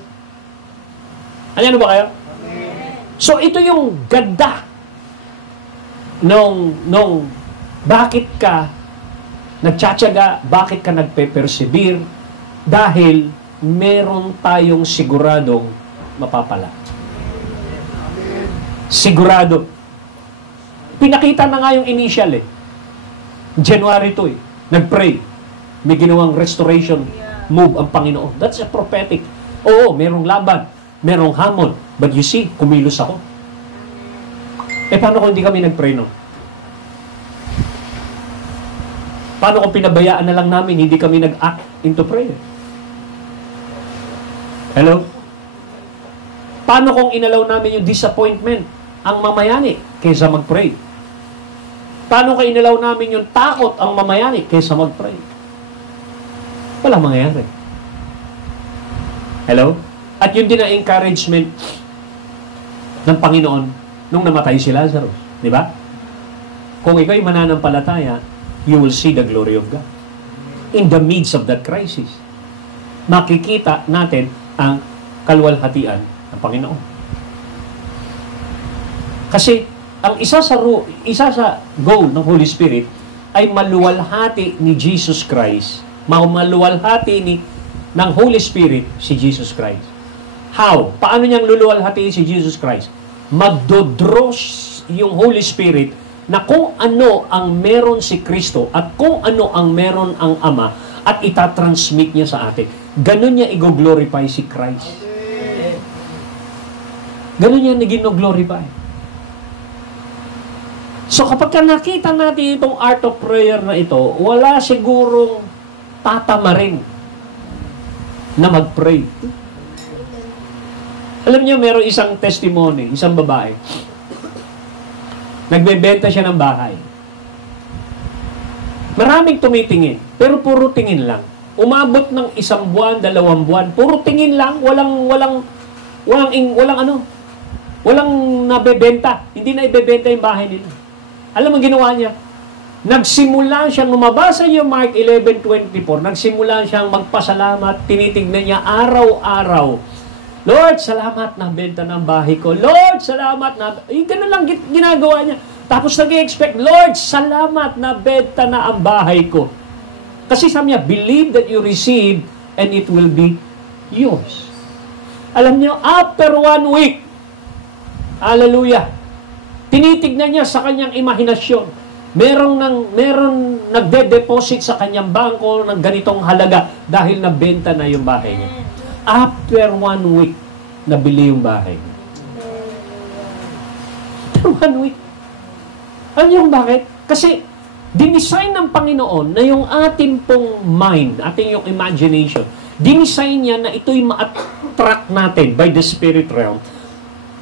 Ano ba kayo? So, ito yung ganda nung bakit ka nagtsatsaga, bakit ka nagpe-persevere, dahil meron tayong siguradong mapapala. Sigurado. Pinakita na nga yung initial January 2 nag-pray. May ginawang restoration move ang Panginoon. That's a prophetic. Oo, merong laban, merong hamon. But you see, kumilos ako. Paano kung hindi kami nag-pray no? Paano kung pinabayaan na lang namin, hindi kami nag-act into prayer? Hello? Paano kung inalaw namin yung disappointment, ang mamayani, kaysa mag-pray? Paano kung inalaw namin yung takot, ang mamayani, kaysa mag-pray? Walang mangyayari. Hello? At yun din ang encouragement ng Panginoon nung namatay si Lazarus. Di ba? Kung ikaw'y mananampalataya, you will see the glory of God. In the midst of that crisis, makikita natin ang kaluwalhatian ng Panginoon. Kasi, ang isa sa goal ng Holy Spirit ay maluwalhati ni Jesus Christ. Maluwalhati ng Holy Spirit si Jesus Christ. How? Paano niyang luluwalhatiin si Jesus Christ? Magdodros yung Holy Spirit na kung ano ang meron si Kristo at kung ano ang meron ang Ama at itatransmit niya sa atin. Ganun niya i-glorify si Christ. Ganun niya i-glorify. So kapag nakita natin itong art of prayer na ito, wala sigurong tatamarin na mag-pray. Alam niyo, meron isang testimony, isang babae. Nagbebenta siya ng bahay. Maraming tumitingin, pero puro tingin lang. Umabot ng 1 buwan, 2 buwan, puro tingin lang, walang nabebenta. Hindi na ibebenta yung bahay nila. Alam mo ginawa niya? Nagsimula siyang, lumabasa yung Mark 11:24, nagsimula siyang magpasalamat, tinitignan niya araw-araw. Lord, salamat na benta ng bahay ko. Lord, salamat na... ganun lang ginagawa niya. Tapos nag-i-expect, Lord, salamat na benta na ang bahay ko. Kasi sabi niya, believe that you receive and it will be yours. Alam niyo, after 1 week, hallelujah, tinitignan niya sa kanyang imahinasyon. Meron nagde-deposit sa kanyang bangko ng ganitong halaga dahil nabenta na yung bahay niya. After 1 week, nabili yung bahay niya. After 1 week. Alam niyo kung bakit? Kasi, dinisign ng Panginoon na yung ating pong mind, ating yung imagination, dinisign niya na ito'y ma-attract natin by the spirit realm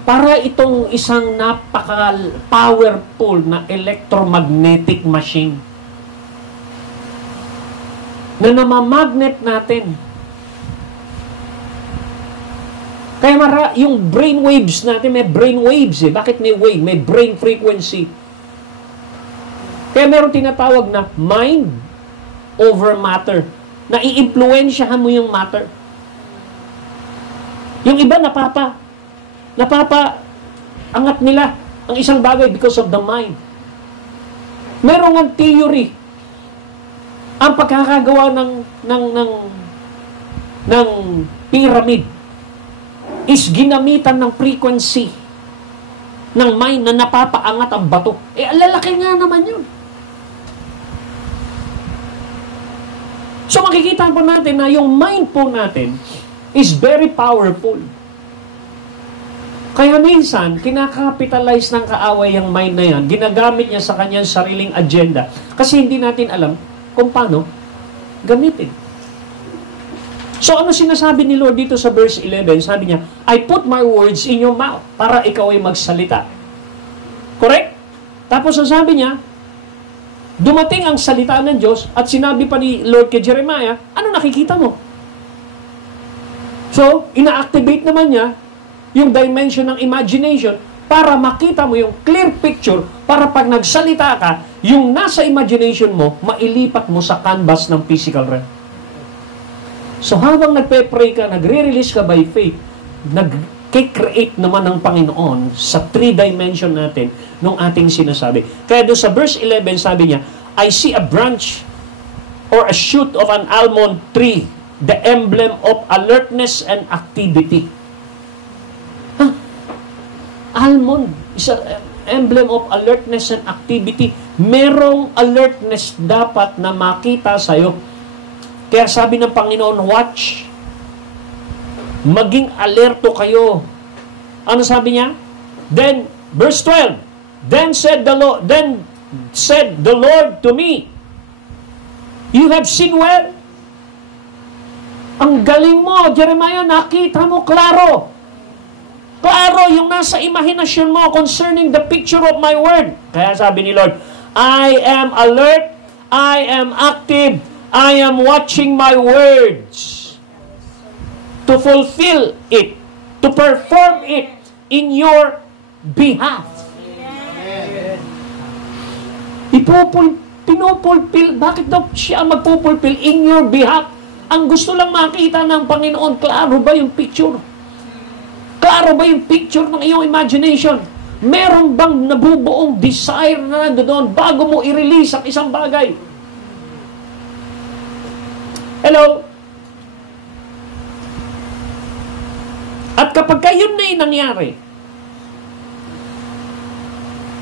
para itong isang napaka-powerful na electromagnetic machine na namamagnet natin. Kaya yung brain waves natin, may brain waves eh. Bakit may wave? May brain frequency. Kaya meron tinatawag na mind over matter. Na i-impluensyahan mo yung matter. Yung iba angat nila ang isang bagay because of the mind. Meron ang theory. Ang pagkakagawa ng pyramid is ginamitan ng frequency ng mind na napapaangat ang bato. Alalaki nga naman yun. So makikita po natin na yung mind po natin is very powerful. Kaya minsan, kinakapitalize ng kaaway ang mind na yan, ginagamit niya sa kanyang sariling agenda kasi hindi natin alam kung paano gamitin. So ano sinasabi ni Lord dito sa verse 11? Sabi niya, I put my words in your mouth para ikaw ay magsalita. Correct? Tapos sabi niya, dumating ang salita ng Diyos at sinabi pa ni Lord kay Jeremiah, ano nakikita mo? So, ina-activate naman niya yung dimension ng imagination para makita mo yung clear picture para pag nagsalita ka, yung nasa imagination mo, mailipat mo sa canvas ng physical realm. So, habang nagpe-pray ka, nagre-release ka by faith, nag-create naman ng Panginoon sa 3 dimension natin nung ating sinasabi. Kaya doon sa verse 11, sabi niya, I see a branch or a shoot of an almond tree, the emblem of alertness and activity. Almond is an emblem of alertness and activity. Merong alertness dapat na makita sa'yo. Kaya sabi ng Panginoon, watch. Maging alerto kayo. Ano sabi niya? Then, verse 12, Then said the Lord to me, you have seen well. Ang galing mo, Jeremiah, nakita mo klaro. Klaro yung nasa imahinasyon mo concerning the picture of my word. Kaya sabi ni Lord, I am alert, I am active, I am watching my words to fulfill it, to perform it in your behalf. Pinupulpil. Bakit daw siya magpupulpil in your behalf? Ang gusto lang makita ng Panginoon, klaro ba yung picture? Klaro ba yung picture ng iyong imagination? Meron bang nabubuong desire na nandoon bago mo i-release ang isang bagay? Hello? At kapag yun na yung nangyari,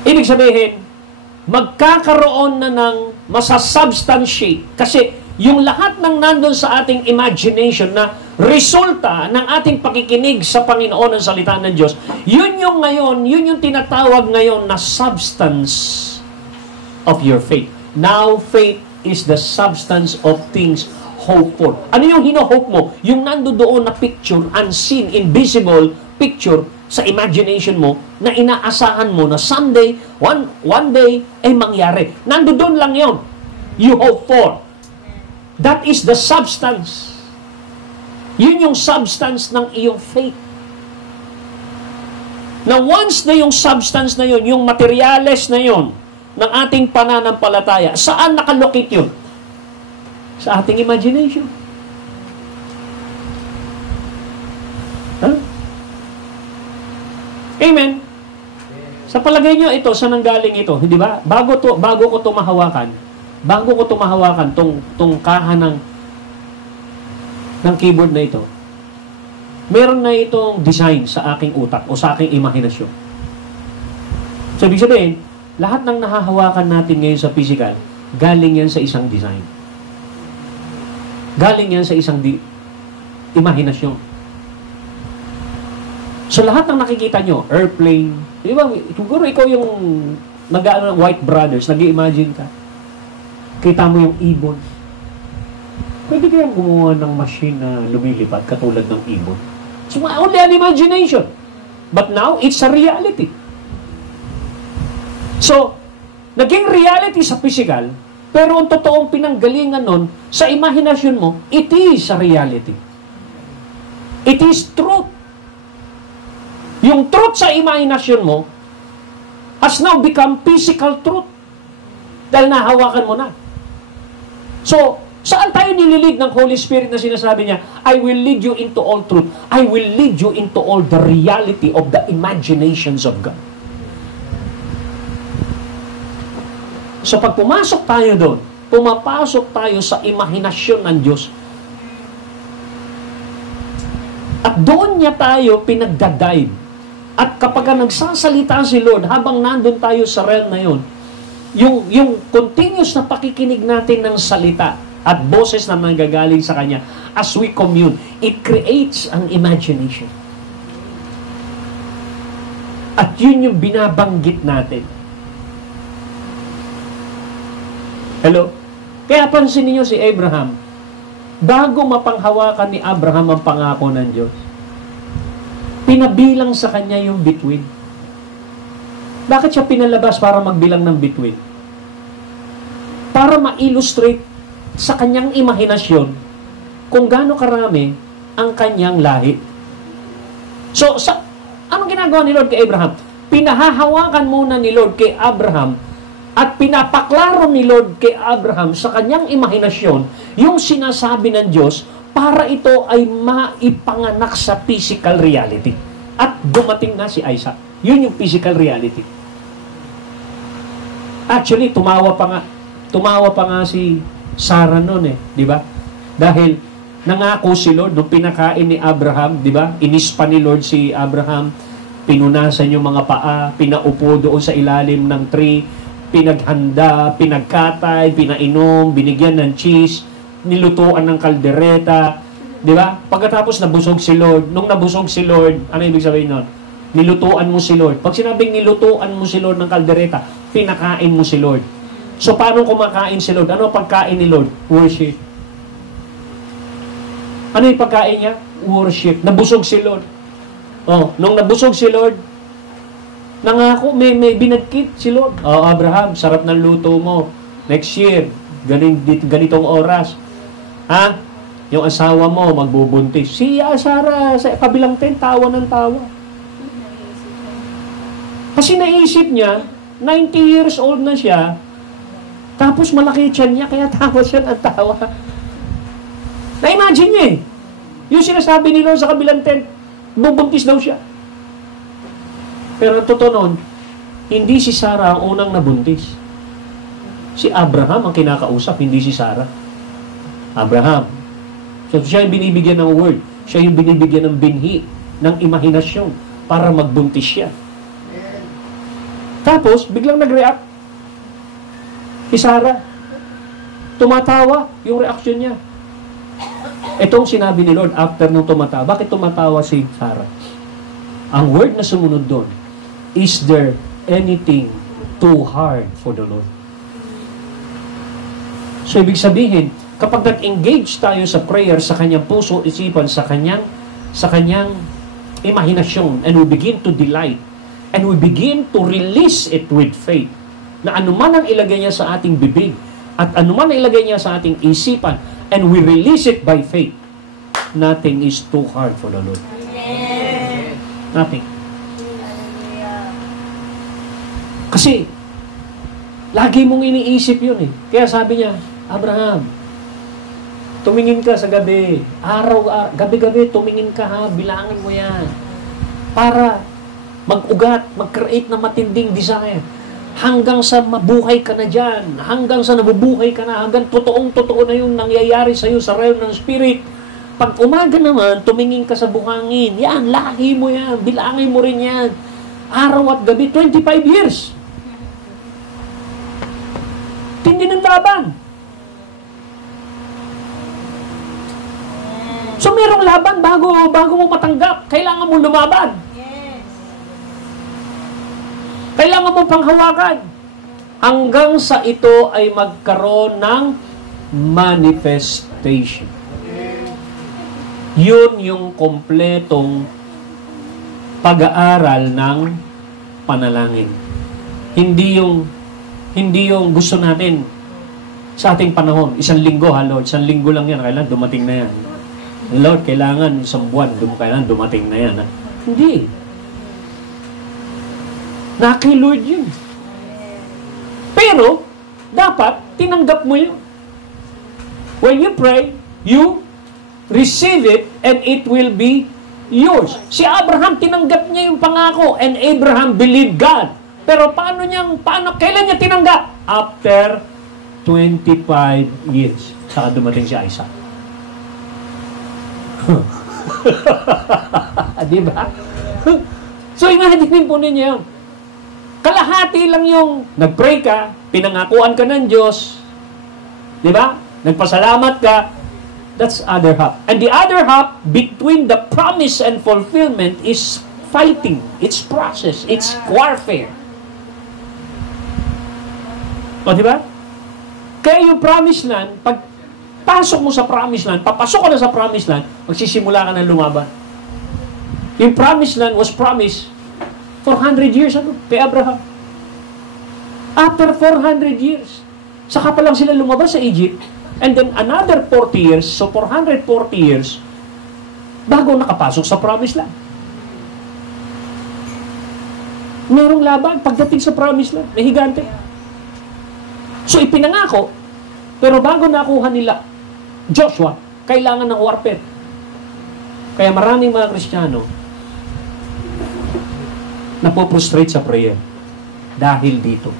ibig sabihin, magkakaroon na ng masasubstantiate. Kasi yung lahat ng nandun sa ating imagination na resulta ng ating pakikinig sa Panginoon ng salita ng Diyos, yun yung tinatawag ngayon na substance of your faith. Now, faith is the substance of things hoped for. Ano yung hino-hope mo? Yung nandoon na picture, unseen, invisible picture sa imagination mo na inaasahan mo na someday, one day, ay mangyari. Nandoon lang yon. You hope for. That is the substance. Yun yung substance ng iyong faith. Na once na yung substance na yun, yung materials na yun, ng ating pananampalataya, saan nakalokit yun? Sa ating imagination. Huh? Amen. Sa palagay nyo ito, saan nanggaling ito? Hindi ba? Bago ko ito mahawakan, tong kaha ng keyboard na ito, meron na itong design sa aking utak o sa aking imahinasyon. So, ibig sabihin, lahat ng nahahawakan natin ngayon sa physical, galing yan sa isang design. Galing yan sa isang imahinasyon. So lahat ng nakikita nyo, airplane, di ba, siguro ikaw yung nag-ano ng White Brothers, nag-imagine ka. Kita mo yung ibon. Pwede kayang gumawa ng machine na lumilipad katulad ng ibon. So only an imagination. But now, it's a reality. So, naging reality sa physical, pero ang totoong pinanggalingan nun, sa imahinasyon mo, it is a reality. It is truth. Yung truth sa imahinasyon mo has now become physical truth. Dahil nahawakan mo na. So, saan tayo nililid ng Holy Spirit na sinasabi niya, I will lead you into all truth. I will lead you into all the reality of the imaginations of God. So, pag pumasok tayo doon, pumapasok tayo sa imahinasyon ng Diyos. At doon niya tayo pinagdadive. At kapag nagsasalita si Lord, habang nandun tayo sa realm na yun, yung continuous na pakikinig natin ng salita at boses na nanggagaling sa Kanya, as we commune, it creates an imagination. At yun yung binabanggit natin. Hello? Kaya pansinin niyo si Abraham, bago mapanghawakan ni Abraham ang pangako ng Diyos, pinabilang sa kanya yung bituin. Bakit siya pinalabas para magbilang ng bituin? Para ma-illustrate sa kanyang imahinasyon kung gaano karami ang kanyang lahi. So, anong ginagawa ni Lord kay Abraham? Pinahahawakan muna ni Lord kay Abraham at pinapaklaro ni Lord kay Abraham sa kanyang imahinasyon yung sinasabi ng Diyos para ito ay maipanganak sa physical reality. At dumating na si Isaac. Yun yung physical reality. Actually, tumawa pa nga si Sarah noon di ba? Dahil nangako si Lord nung pinakain ni Abraham, di ba? Inispa ni Lord si Abraham, pinunasan yung mga paa, pinaupo doon sa ilalim ng tree, pinaghanda, pinagkatay, pinainom, binigyan ng cheese, nilutuan ng kaldereta, di ba? Pagkatapos nabusog si Lord, nung nabusog si Lord, ano ibig sabihin nun? Nilutuan mo si Lord. Pag sinabing nilutuan mo si Lord ng kaldereta, pinakain mo si Lord. So, paano kumakain si Lord? Ano ang pagkain ni Lord? Worship. Ano yung pagkain niya? Worship. Nabusog si Lord. Nung nabusog si Lord, nangako, may binagkit si Lord. Abraham, sarap ng luto mo. Next year, ganitong oras. Yung asawa mo, magbubuntis. Si Sarah, sa kabilang tent, tawa ng tawa. Kasi naisip niya, 90 years old na siya, tapos malaki tiyan niya, kaya tawa siya ng tawa. Na-imagine niya Yung sinasabi ni Lord sa kabilang tent, bubuntis daw siya. Pero ang totoo nun, hindi si Sarah ang unang nabuntis. Si Abraham ang kinakausap, hindi si Sarah. Abraham. So, siya yung binibigyan ng word. Siya yung binibigyan ng binhi, ng imahinasyon, para magbuntis siya. Tapos, biglang nag-react. Si Sarah. Tumatawa yung reaksyon niya. Itong sinabi ni Lord after nung tumatawa. Bakit tumatawa si Sarah? Ang word na sumunod doon, is there anything too hard for the Lord? So, ibig sabihin, kapag nag-engage tayo sa prayer, sa kanyang puso, isipan, sa kanyang imahinasyon, and we begin to delight, and we begin to release it with faith, na anuman ang ilagay niya sa ating bibig, at anuman ang ilagay niya sa ating isipan, and we release it by faith, nothing is too hard for the Lord. Amen. Nothing. Kasi, lagi mong iniisip yun Kaya sabi niya, Abraham, tumingin ka sa gabi. Gabi-gabi, tumingin ka bilangin mo yan. Para mag-ugat, mag-create na matinding desire. Hanggang sa mabuhay ka na dyan. Hanggang sa nabubuhay ka na. Hanggang totoong-totoo na yung nangyayari sa'yo sa realm ng spirit. Pag umaga naman, tumingin ka sa buhangin. Yan, lahi mo yan. Bilangin mo rin yan. Araw at gabi, 25 years. Tindi ng laban. So, merong laban bago mo matanggap. Kailangan mo lumaban. Yes. Kailangan mo pang hawakan. Hanggang sa ito ay magkaroon ng manifestation. Yun yung kompletong pag-aaral ng panalangin. Hindi yung gusto natin sa ating panahon. 1 linggo, Lord. 1 linggo lang yan. Kailangan dumating na yan. Lord, kailangan 1 buwan. Kailangan dumating na yan. Hindi. Na kay Lord yun. Pero, dapat, tinanggap mo yun. When you pray, you receive it and it will be yours. Si Abraham, tinanggap niya yung pangako and Abraham believed God. Pero kailan niya tinanggap? After 25 years. Saka dumating si Isaac. Diba? So, imagine po ninyo yun. Kalahati lang yung nag-pray ka, pinangakuan ka ng Diyos, diba? Nagpasalamat ka, that's other half. And the other half, between the promise and fulfillment, is fighting. It's process. It's warfare. O, diba? Kaya yung promised land, pag pasok mo sa promised land, papasok ka na sa promised land, magsisimula ka na lumaban. Yung promised land was promised 400 years ago, kay Abraham. After 400 years, saka pa lang sila lumabas sa Egypt, and then another 40 years, so 440 years, bago nakapasok sa promised land. Merong laban pagdating sa promised land, may higante. So ipinangako, pero bago nakuha nila Joshua, kailangan ng warfare. Kaya maraming mga Kristiyano napoprostrate sa prayer dahil dito.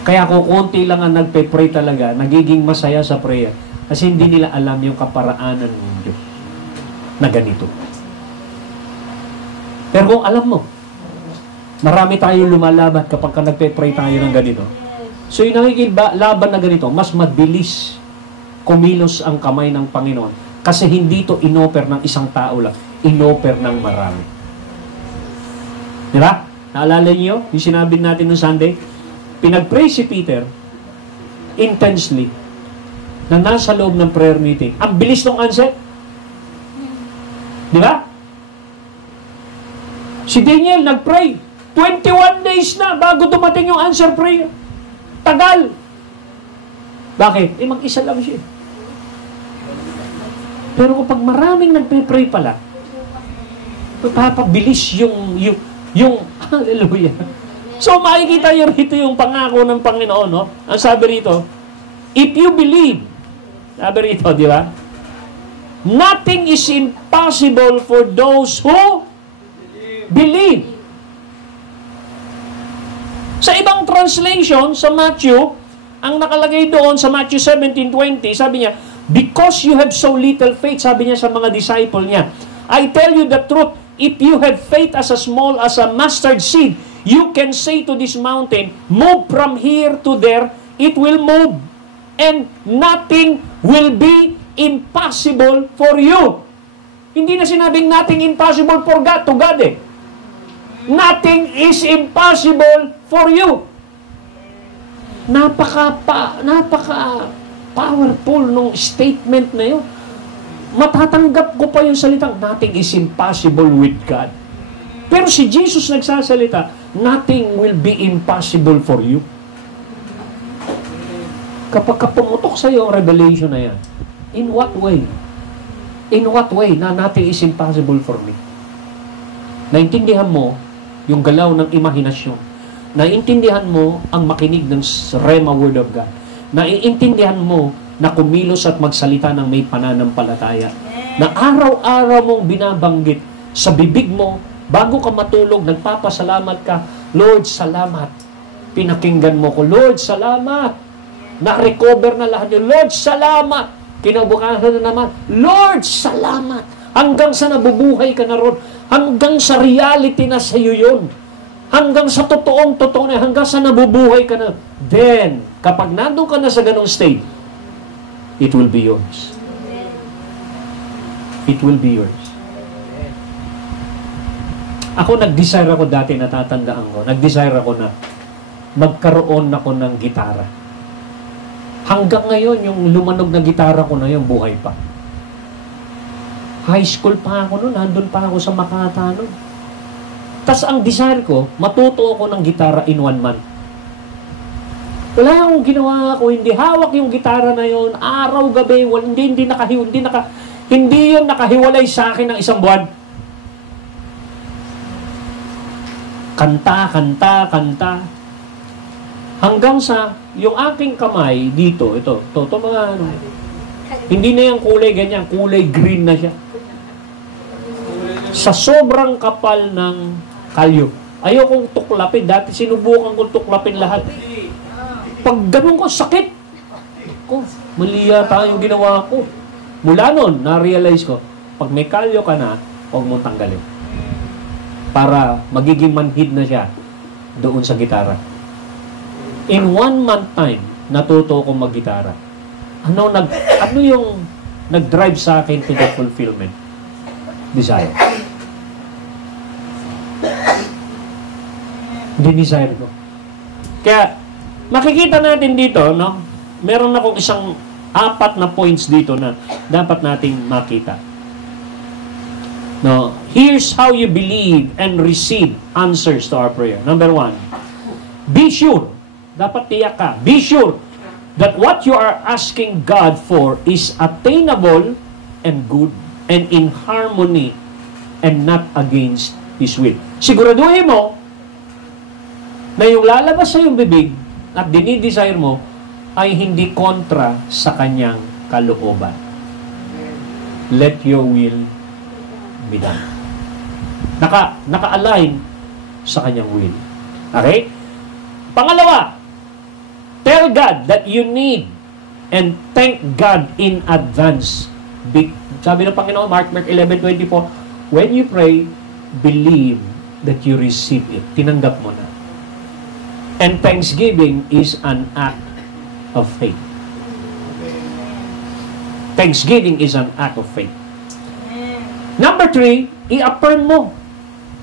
Kaya kung konti lang ang nagpe-pray talaga, nagiging masaya sa prayer kasi hindi nila alam yung kaparaanan ng Diyos na ganito. Pero kung alam mo, marami tayong lumalaban kapag ka nagpe-pray tayo ng ganito. So yung laban na ganito, mas mabilis kumilos ang kamay ng Panginoon kasi hindi ito inoper ng isang tao lang, inoper ng marami. Di ba? Naalala niyo yung sinabi natin noong Sunday? Pinag-pray si Peter intensely na nasa loob ng prayer meeting. Ang bilis ng answer. Di ba? Si Daniel nag-pray 21 days na bago dumating yung answer prayer. Tagal. Bakit? Mag-isa lang siya. Pero kapag maraming nagpe-pray pala, papabilis yung hallelujah. So, makikita nyo rito yung pangako ng Panginoon, no? Ang sabi rito, if you believe, sabi rito, di ba? Nothing is impossible for those who believe. Sa ibang translation, sa Matthew, ang nakalagay doon sa Matthew 17:20, sabi niya, because you have so little faith, sabi niya sa mga disciple niya, I tell you the truth, if you have faith as small as a mustard seed, you can say to this mountain, move from here to there, it will move. And nothing will be impossible for you. Hindi na sinabing nothing impossible for God, to God eh. Nothing is impossible for you. Napaka powerful nung statement na yun. Matatanggap ko pa yung salitang, nothing is impossible with God. Pero si Jesus nagsasalita, nothing will be impossible for you. Kapag pumutok sa iyo ang revelation na yan, in what way? In what way na nothing is impossible for me? Naintindihan mo yung galaw ng imahinasyon. Naintindihan mo ang makinig ng Rhema Word of God. Naiintindihan mo na kumilos at magsalita ng may pananampalataya. Na araw-araw mong binabanggit sa bibig mo, bago ka matulog, nagpapasalamat ka, Lord, salamat. Pinakinggan mo ko, Lord, salamat. Na-recover na lahat yun. Lord, salamat. Kinabukasan na naman, Lord, salamat. Hanggang sa nabubuhay ka na ron. Hanggang sa reality na sa iyo yun. Hanggang sa totoong na, hanggang sa nabubuhay ka na. Then, kapag nandun ka na sa ganong state, it will be yours. It will be yours. Ako nag-desire ako dati, natatandaan ko. Nag-desire ako na magkaroon ako ng gitara. Hanggang ngayon, yung lumanog na gitara ko na yun, buhay pa. High school pa ako noon, nandun pa ako sa Makata noon. Tas ang desire ko, matuto ako ng gitara in 1 month. Wala akong ginawa ako, hindi hawak yung gitara na yun, araw, gabi, hindi yun nakahiwalay sa akin ng 1 buwan. Kanta. Hanggang sa, yung aking kamay dito, ito mga ano, hindi na yung kulay ganyan, kulay green na siya. Sa sobrang kapal ng kalyo. Ayokong tuklapin. Dati sinubukan kong tuklapin lahat. Pag ganun ko, sakit. Mali yata yung ginawa ko. Mula nun, na-realize ko, pag may kalyo ka na, huwag mong tanggalin. Para magiging manhid na siya doon sa gitara. In 1 month time, natuto ko mag-gitara. Ano yung nag-drive sa akin to the fulfillment? Desire. Desire ko. Kaya, makikita natin dito, no? Meron akong 4 na points dito na dapat nating makita. No, here's how you believe and receive answers to our prayer. Number 1, be sure. Dapat tiyak ka. Be sure that what you are asking God for is attainable and good and in harmony and not against His will. Siguraduhin mo na yung lalabas sa iyong bibig at dinidesire mo ay hindi kontra sa kanyang kalooban. Let your will be done. Naka-align sa kanyang will. Okay? Pangalawa, tell God that you need and thank God in advance. Sabi ng Panginoon, Mark 11:24, when you pray, believe that you receive it. Tinanggap mo na. And thanksgiving is an act of faith. Thanksgiving is an act of faith. Number 3, i-affirm mo.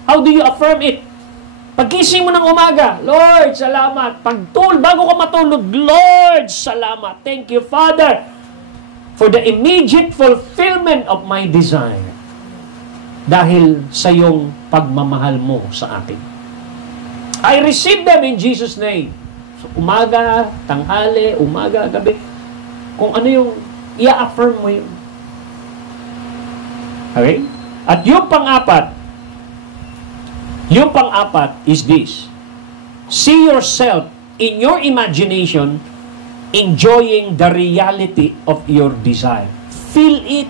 How do you affirm it? Pagkising mo ng umaga, Lord, salamat. Bago ka matulog, Lord, salamat. Thank you, Father, for the immediate fulfillment of my desire. Dahil sa iyong pagmamahal mo sa akin. I receive them in Jesus' name. So, umaga, tanghali, umaga, gabi. Kung ano yung i-affirm mo yun. Okay? At yung pang-apat is this. See yourself in your imagination enjoying the reality of your desire. Feel it.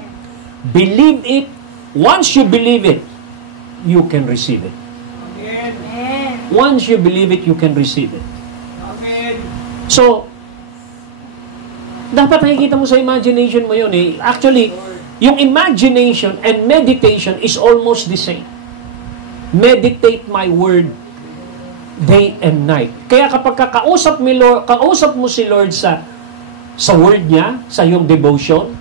Believe it. Once you believe it, you can receive it. Amen. Once you believe it, you can receive it. Amen. So, dapat nakikita mo sa imagination mo yun eh. Actually, yung imagination and meditation is almost the same. Meditate my word day and night. Kaya kapag kausap mo si Lord sa word niya, sa iyong devotion,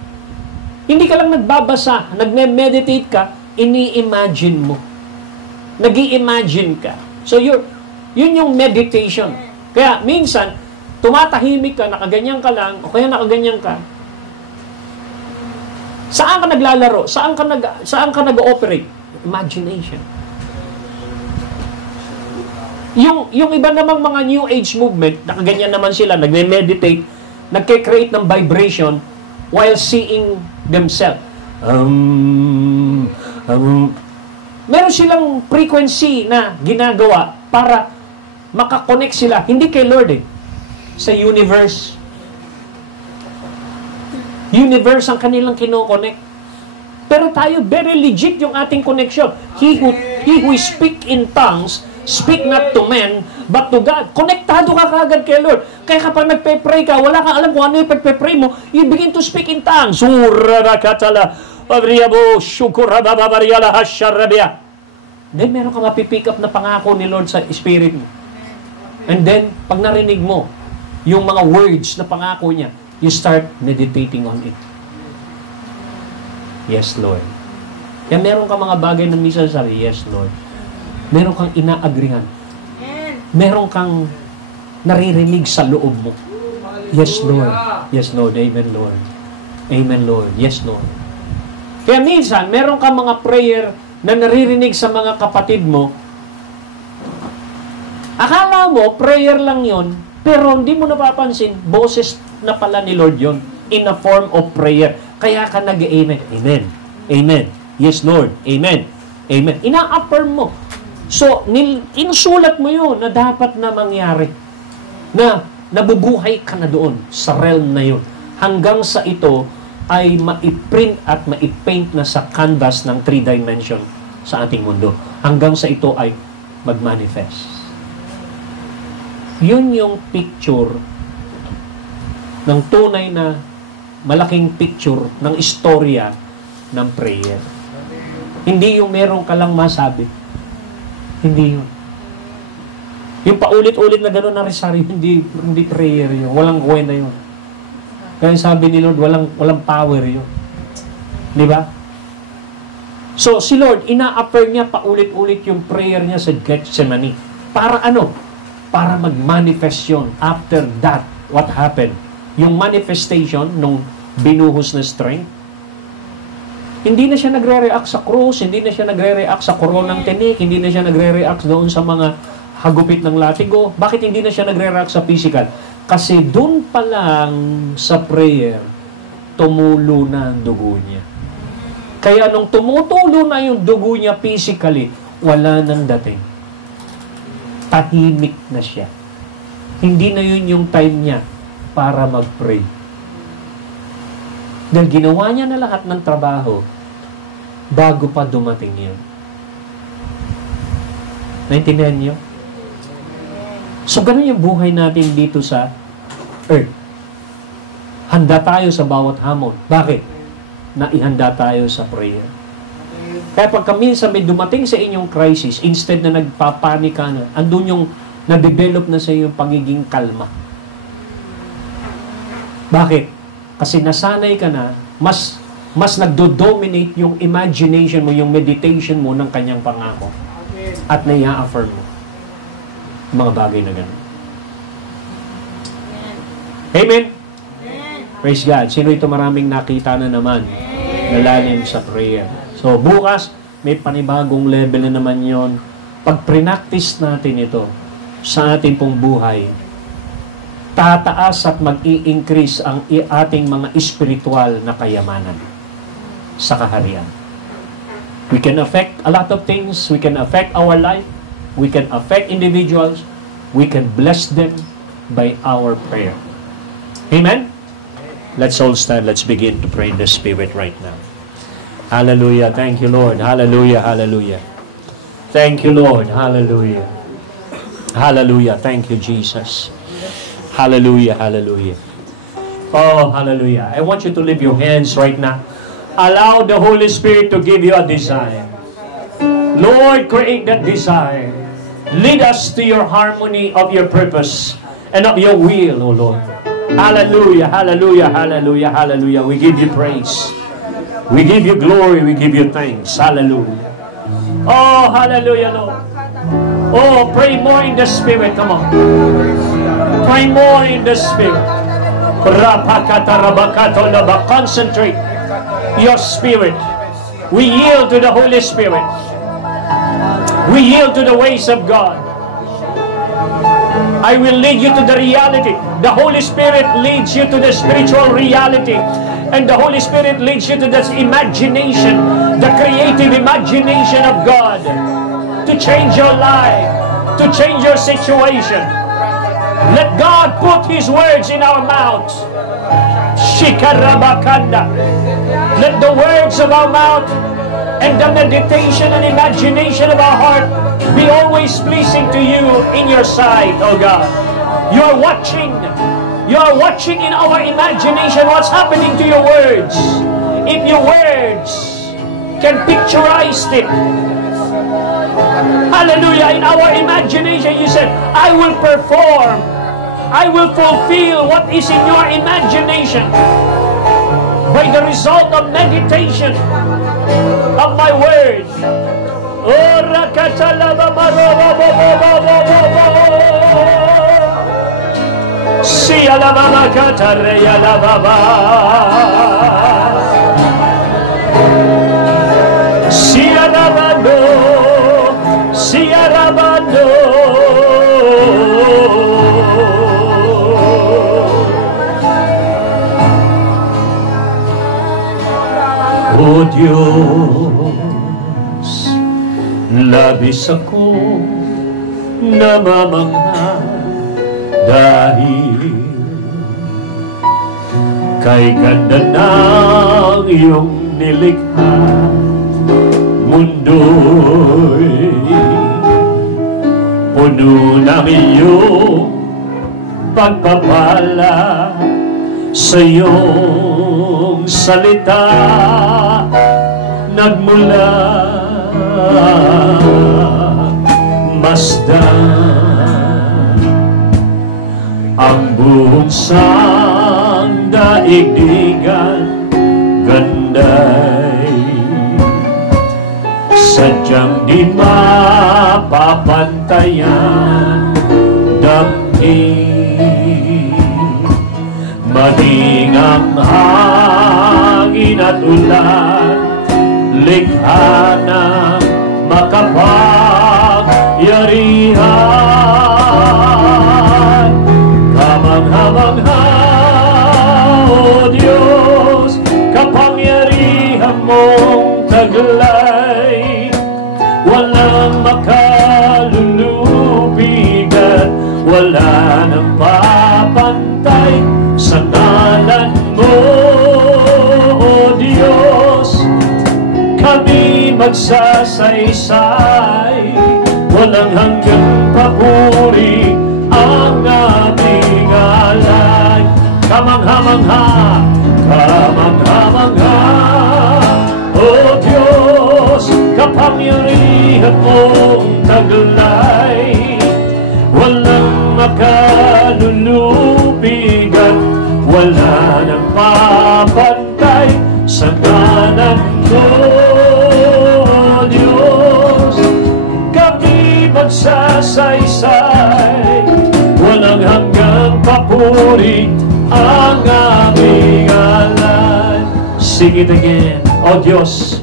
hindi ka lang nagbabasa, nagme-meditate ka, ini-imagine mo. Nag-i-imagine ka. So yun yung meditation. Kaya minsan, tumatahimik ka, nakaganyan ka lang, o kaya nakaganyan ka. Saan ka naglalaro? Saan ka nag-ooperate? Imagination. Yung iba namang mga New Age movement, nakaganyan naman sila, nagme-meditate, nagke-create ng vibration while seeing themselves. Meron silang frequency na ginagawa para makakonect sila, hindi kay Lord eh, sa universe. Universe ang kanilang kinokonect. Pero tayo, very legit yung ating connection. He who speak in tongues, speak not to men, but to God. Konektado ka kagad kay Lord. Kaya kapag nagpe-pray ka, wala kang alam kung ano yung pagpe-pray mo, you begin to speak in tongues. Then, meron ka mapipick up na pangako ni Lord sa spirit mo. And then, pag narinig mo, yung mga words na pangako niya, you start meditating on it. Yes, Lord. Kaya meron ka mga bagay na minsan sabi, yes, Lord. Meron kang inaagrihan. Meron kang naririnig sa loob mo. Yes, Lord. Yes, Lord. Amen, Lord. Amen, Lord. Yes, Lord. Kaya minsan, meron kang mga prayer na naririnig sa mga kapatid mo. Akala mo, prayer lang yon, pero hindi mo napapansin, boses na pala ni Lord yon in a form of prayer. Kaya ka nag-amen. Amen. Amen. Yes, Lord. Amen. Amen. Ina-affirm mo. So, insulat mo yun na dapat na mangyari. Na nabubuhay ka na doon sa realm na yun. Hanggang sa ito ay maiprint at maipaint na sa canvas ng 3 dimension sa ating mundo. Hanggang sa ito ay mag-manifest. Yun yung picture ng tunay na malaking picture ng istorya ng prayer. Hindi yung meron ka lang masabi. Hindi yun. Yung paulit-ulit na gano'n na resaryo, hindi prayer yun. Walang kwenta yun. Kaya sabi ni Lord, walang power yun. Di ba? So, si Lord, ina-affirm niya paulit-ulit yung prayer niya sa Gethsemane. Para ano? Para mag-manifest yun. After that, what happened? Yung manifestation nung binuhos na strength, hindi na siya nagre-react sa cross, hindi na siya nagre-react sa koronang tinik, hindi na siya nagre-react doon sa mga hagupit ng latigo. Bakit hindi na siya nagre-react sa physical? Kasi doon pa lang sa prayer, tumulo na ang dugo niya. Kaya nung tumutulo na yung dugo niya physically, wala nang dating. Tahimik na siya. Hindi na yun yung time niya para mag-pray. Dahil ginawa niya na lahat ng trabaho bago pa dumating yun. Naintindihan niyo? So, ganun yung buhay natin dito sa earth. Handa tayo sa bawat hamon. Bakit? Naihanda tayo sa prayer. Kaya pagka minsan may dumating sa inyong crisis, instead na nagpapanik ka na, andun yung na-develop na sa iyong pagiging kalma. Bakit? Kasi nasanay ka na, mas nagdo-dominate yung imagination mo, yung meditation mo ng kanyang pangako. At nai-affirm mo mga bagay na gano'n. Amen? Praise God. Sino ito maraming nakita na naman na lalim sa prayer? So, bukas, may panibagong level na naman yon. Pag prinactice natin ito sa ating pong buhay, tataas at mag-i-increase ang ating mga spiritual na kayamanan sa kaharian. We can affect a lot of things. We can affect our life. We can affect individuals. We can bless them by our prayer. Amen? Let's all stand. Let's begin to pray in the Spirit right now. Hallelujah. Thank you, Lord. Hallelujah. Hallelujah. Thank you, Lord. Hallelujah. Hallelujah. Thank you, Jesus. Hallelujah. Hallelujah. Oh, hallelujah. I want you to lift your hands right now. Allow the Holy Spirit to give you a desire. Lord, create that desire. Lead us to your harmony of your purpose and of your will, O Lord. Hallelujah, hallelujah, hallelujah, hallelujah. We give you praise. We give you glory. We give you thanks. Hallelujah. Oh, hallelujah, Lord. Oh, pray more in the Spirit. Come on. Pray more in the Spirit. Concentrate your spirit. We yield to the Holy Spirit. We yield to the ways of God. I will lead you to the reality. The Holy Spirit leads you to the spiritual reality. And the Holy Spirit leads you to this imagination, the creative imagination of God, to change your life, to change your situation. Let God put His words in our mouths. Shikarabakanda. Let the words of our mouth and the meditation and imagination of our heart be always pleasing to you in your sight, oh God. You are watching. You are watching in our imagination what's happening to your words. If your words can picturize it. Hallelujah. In our imagination, you said, I will perform. I will fulfill what is in your imagination by the result of meditation of my word. Ora katalaba Siya la mama katareya la baba Siya rabando Siya rabando O Diyos, labis ako namamangha dahil kay ganda ng iyong nilikha mundo'y puno ng iyong pagpapala sa iyong salita nagmula masdan ang buong sandaigdigan ganday sadyang di mapapantayan damig maging ang hangin at ulan likha ng makapangyarihan kamangha-mangha o Diyos kapangyarihan mong taglay walang makalulubig at wala nang papantay sa ngalan mo, O Diyos, kami magsasaysay, walang hanggang papuri ang aming alay. Kamangha-mangha, kamangha-mangha, O Diyos, kapangyarihan mong taglay, walang makalulubig at wala nang mapantay sa ngalan mo, Diyos. Kami magsasaysay, walang hanggang papuri ang aming alay. Sing it again. O Diyos,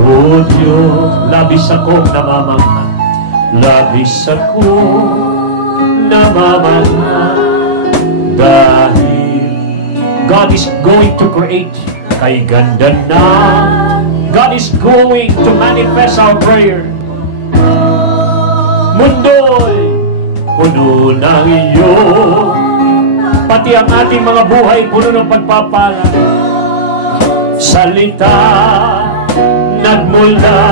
O Diyos, labis akong namamangha, labis akong namamangha dahil God is going to create kay ganda na God is going to manifest our prayer. Mundo'y puno ng iyo, pati ang ating mga buhay puno ng pagpapala. Salita nagmula,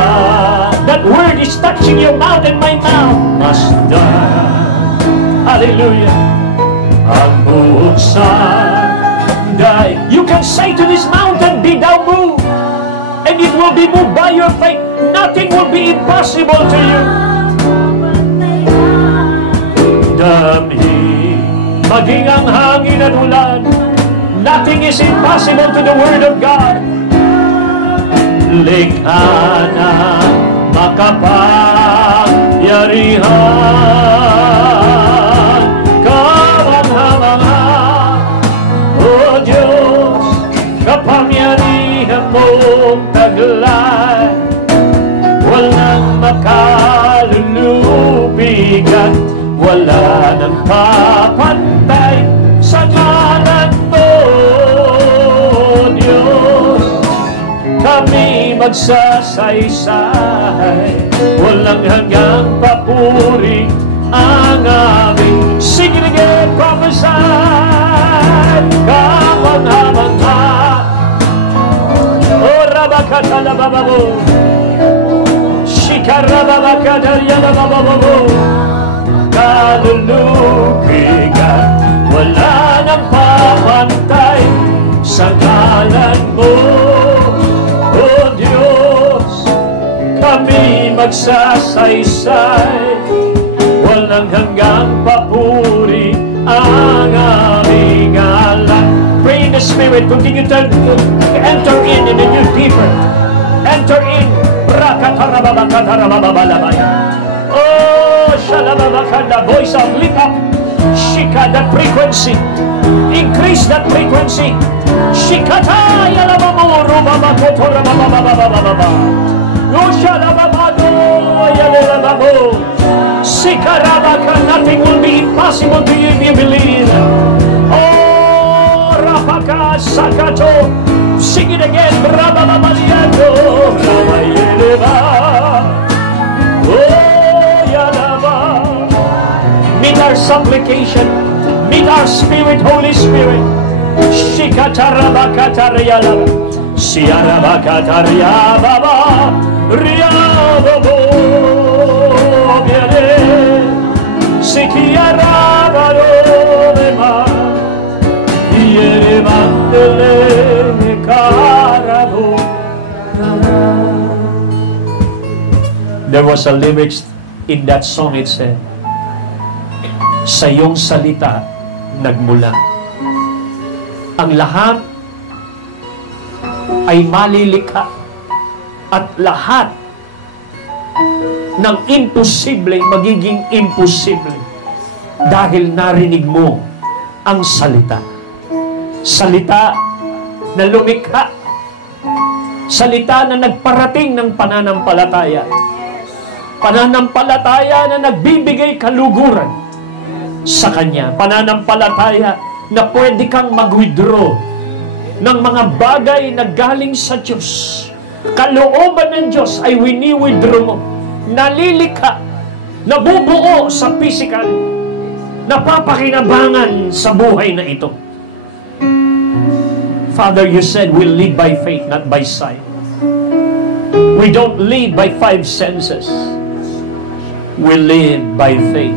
that word is touching your mouth and my mouth. Masdan, hallelujah, ang buong sanday. You can say to this mountain, be thou moved, and it will be moved by your faith. Nothing will be impossible to you. Damhi, maging ang hangin at ulan, nothing is impossible to the Word of God. Likha na makapangyarihan, kamangha-mangha, O Diyos, kapangyarihan mong taglay, walang makalulubig at wala nang papantay sa ngalan mo, Diyos. Kami magsasaysay, walang hanggang papuri ang aming. Sing it again, prophesy. Kamangha-mangha, O Rabakatalabababo, Shikarababakadaryalabababo, kalulubig at wala nang papantay sa ngalan mo, O Diyos. Kami magsasaysay, walang hanggang papuri ang aming alay. Pray in the Spirit, continue to enter in the new people. Enter in, Rakatara. Oh, shalababakanda, voice of lift up. Shika that frequency. Increase that frequency. Shikata yalabamu rubabakoto rabababababababa. Ushalababado yalabamu. Sikarabaka, nothing will be impossible to you if you believe. Oh, Rapaka Sakato. Sing it again. Brabababaliando. Rabayeleba. Oh, Yalaba. Meet our supplication. Meet our spirit, Holy Spirit. Shikatarabakatariyalaba. Siarabakatariyababa. Riyababo. Sikiarabadolema. Yeremandele karabo. There was a lyrics in that song. It said, sa iyong salita nagmula ang lahat ay malilikha at lahat ng imposible magiging imposible dahil narinig mo ang salita. Salita na lumikha. Salita na nagparating ng pananampalataya. Pananampalataya na nagbibigay kaluguran sa Kanya. Pananampalataya na pwede kang mag-withdraw ng mga bagay na galing sa Diyos. Kalooban ng Diyos ay wini-withdraw mo. Nalilikha, nabubuo sa physical, napapakinabangan sa buhay na ito. Father, you said we live by faith, not by sight. We don't live by five senses. We live by faith.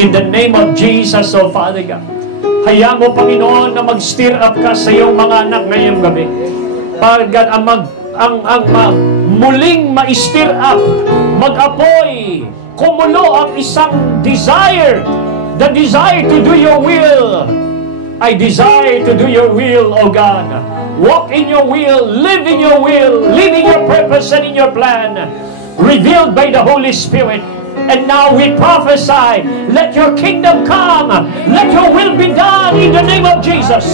In the name of Jesus, oh Father God, hayaan mo, Panginoon, na mag-stir up ka sa iyong mga anak ngayong gabi. Father God, muling ma-stir up, mag-apoy, kumulo ang isang desire, the desire to do your will. I desire to do your will, O God. Walk in your will, live in your will, live in your purpose and in your plan, revealed by the Holy Spirit. And now we prophesy, let your kingdom come, let your will be done in the name of Jesus.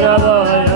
Rabaya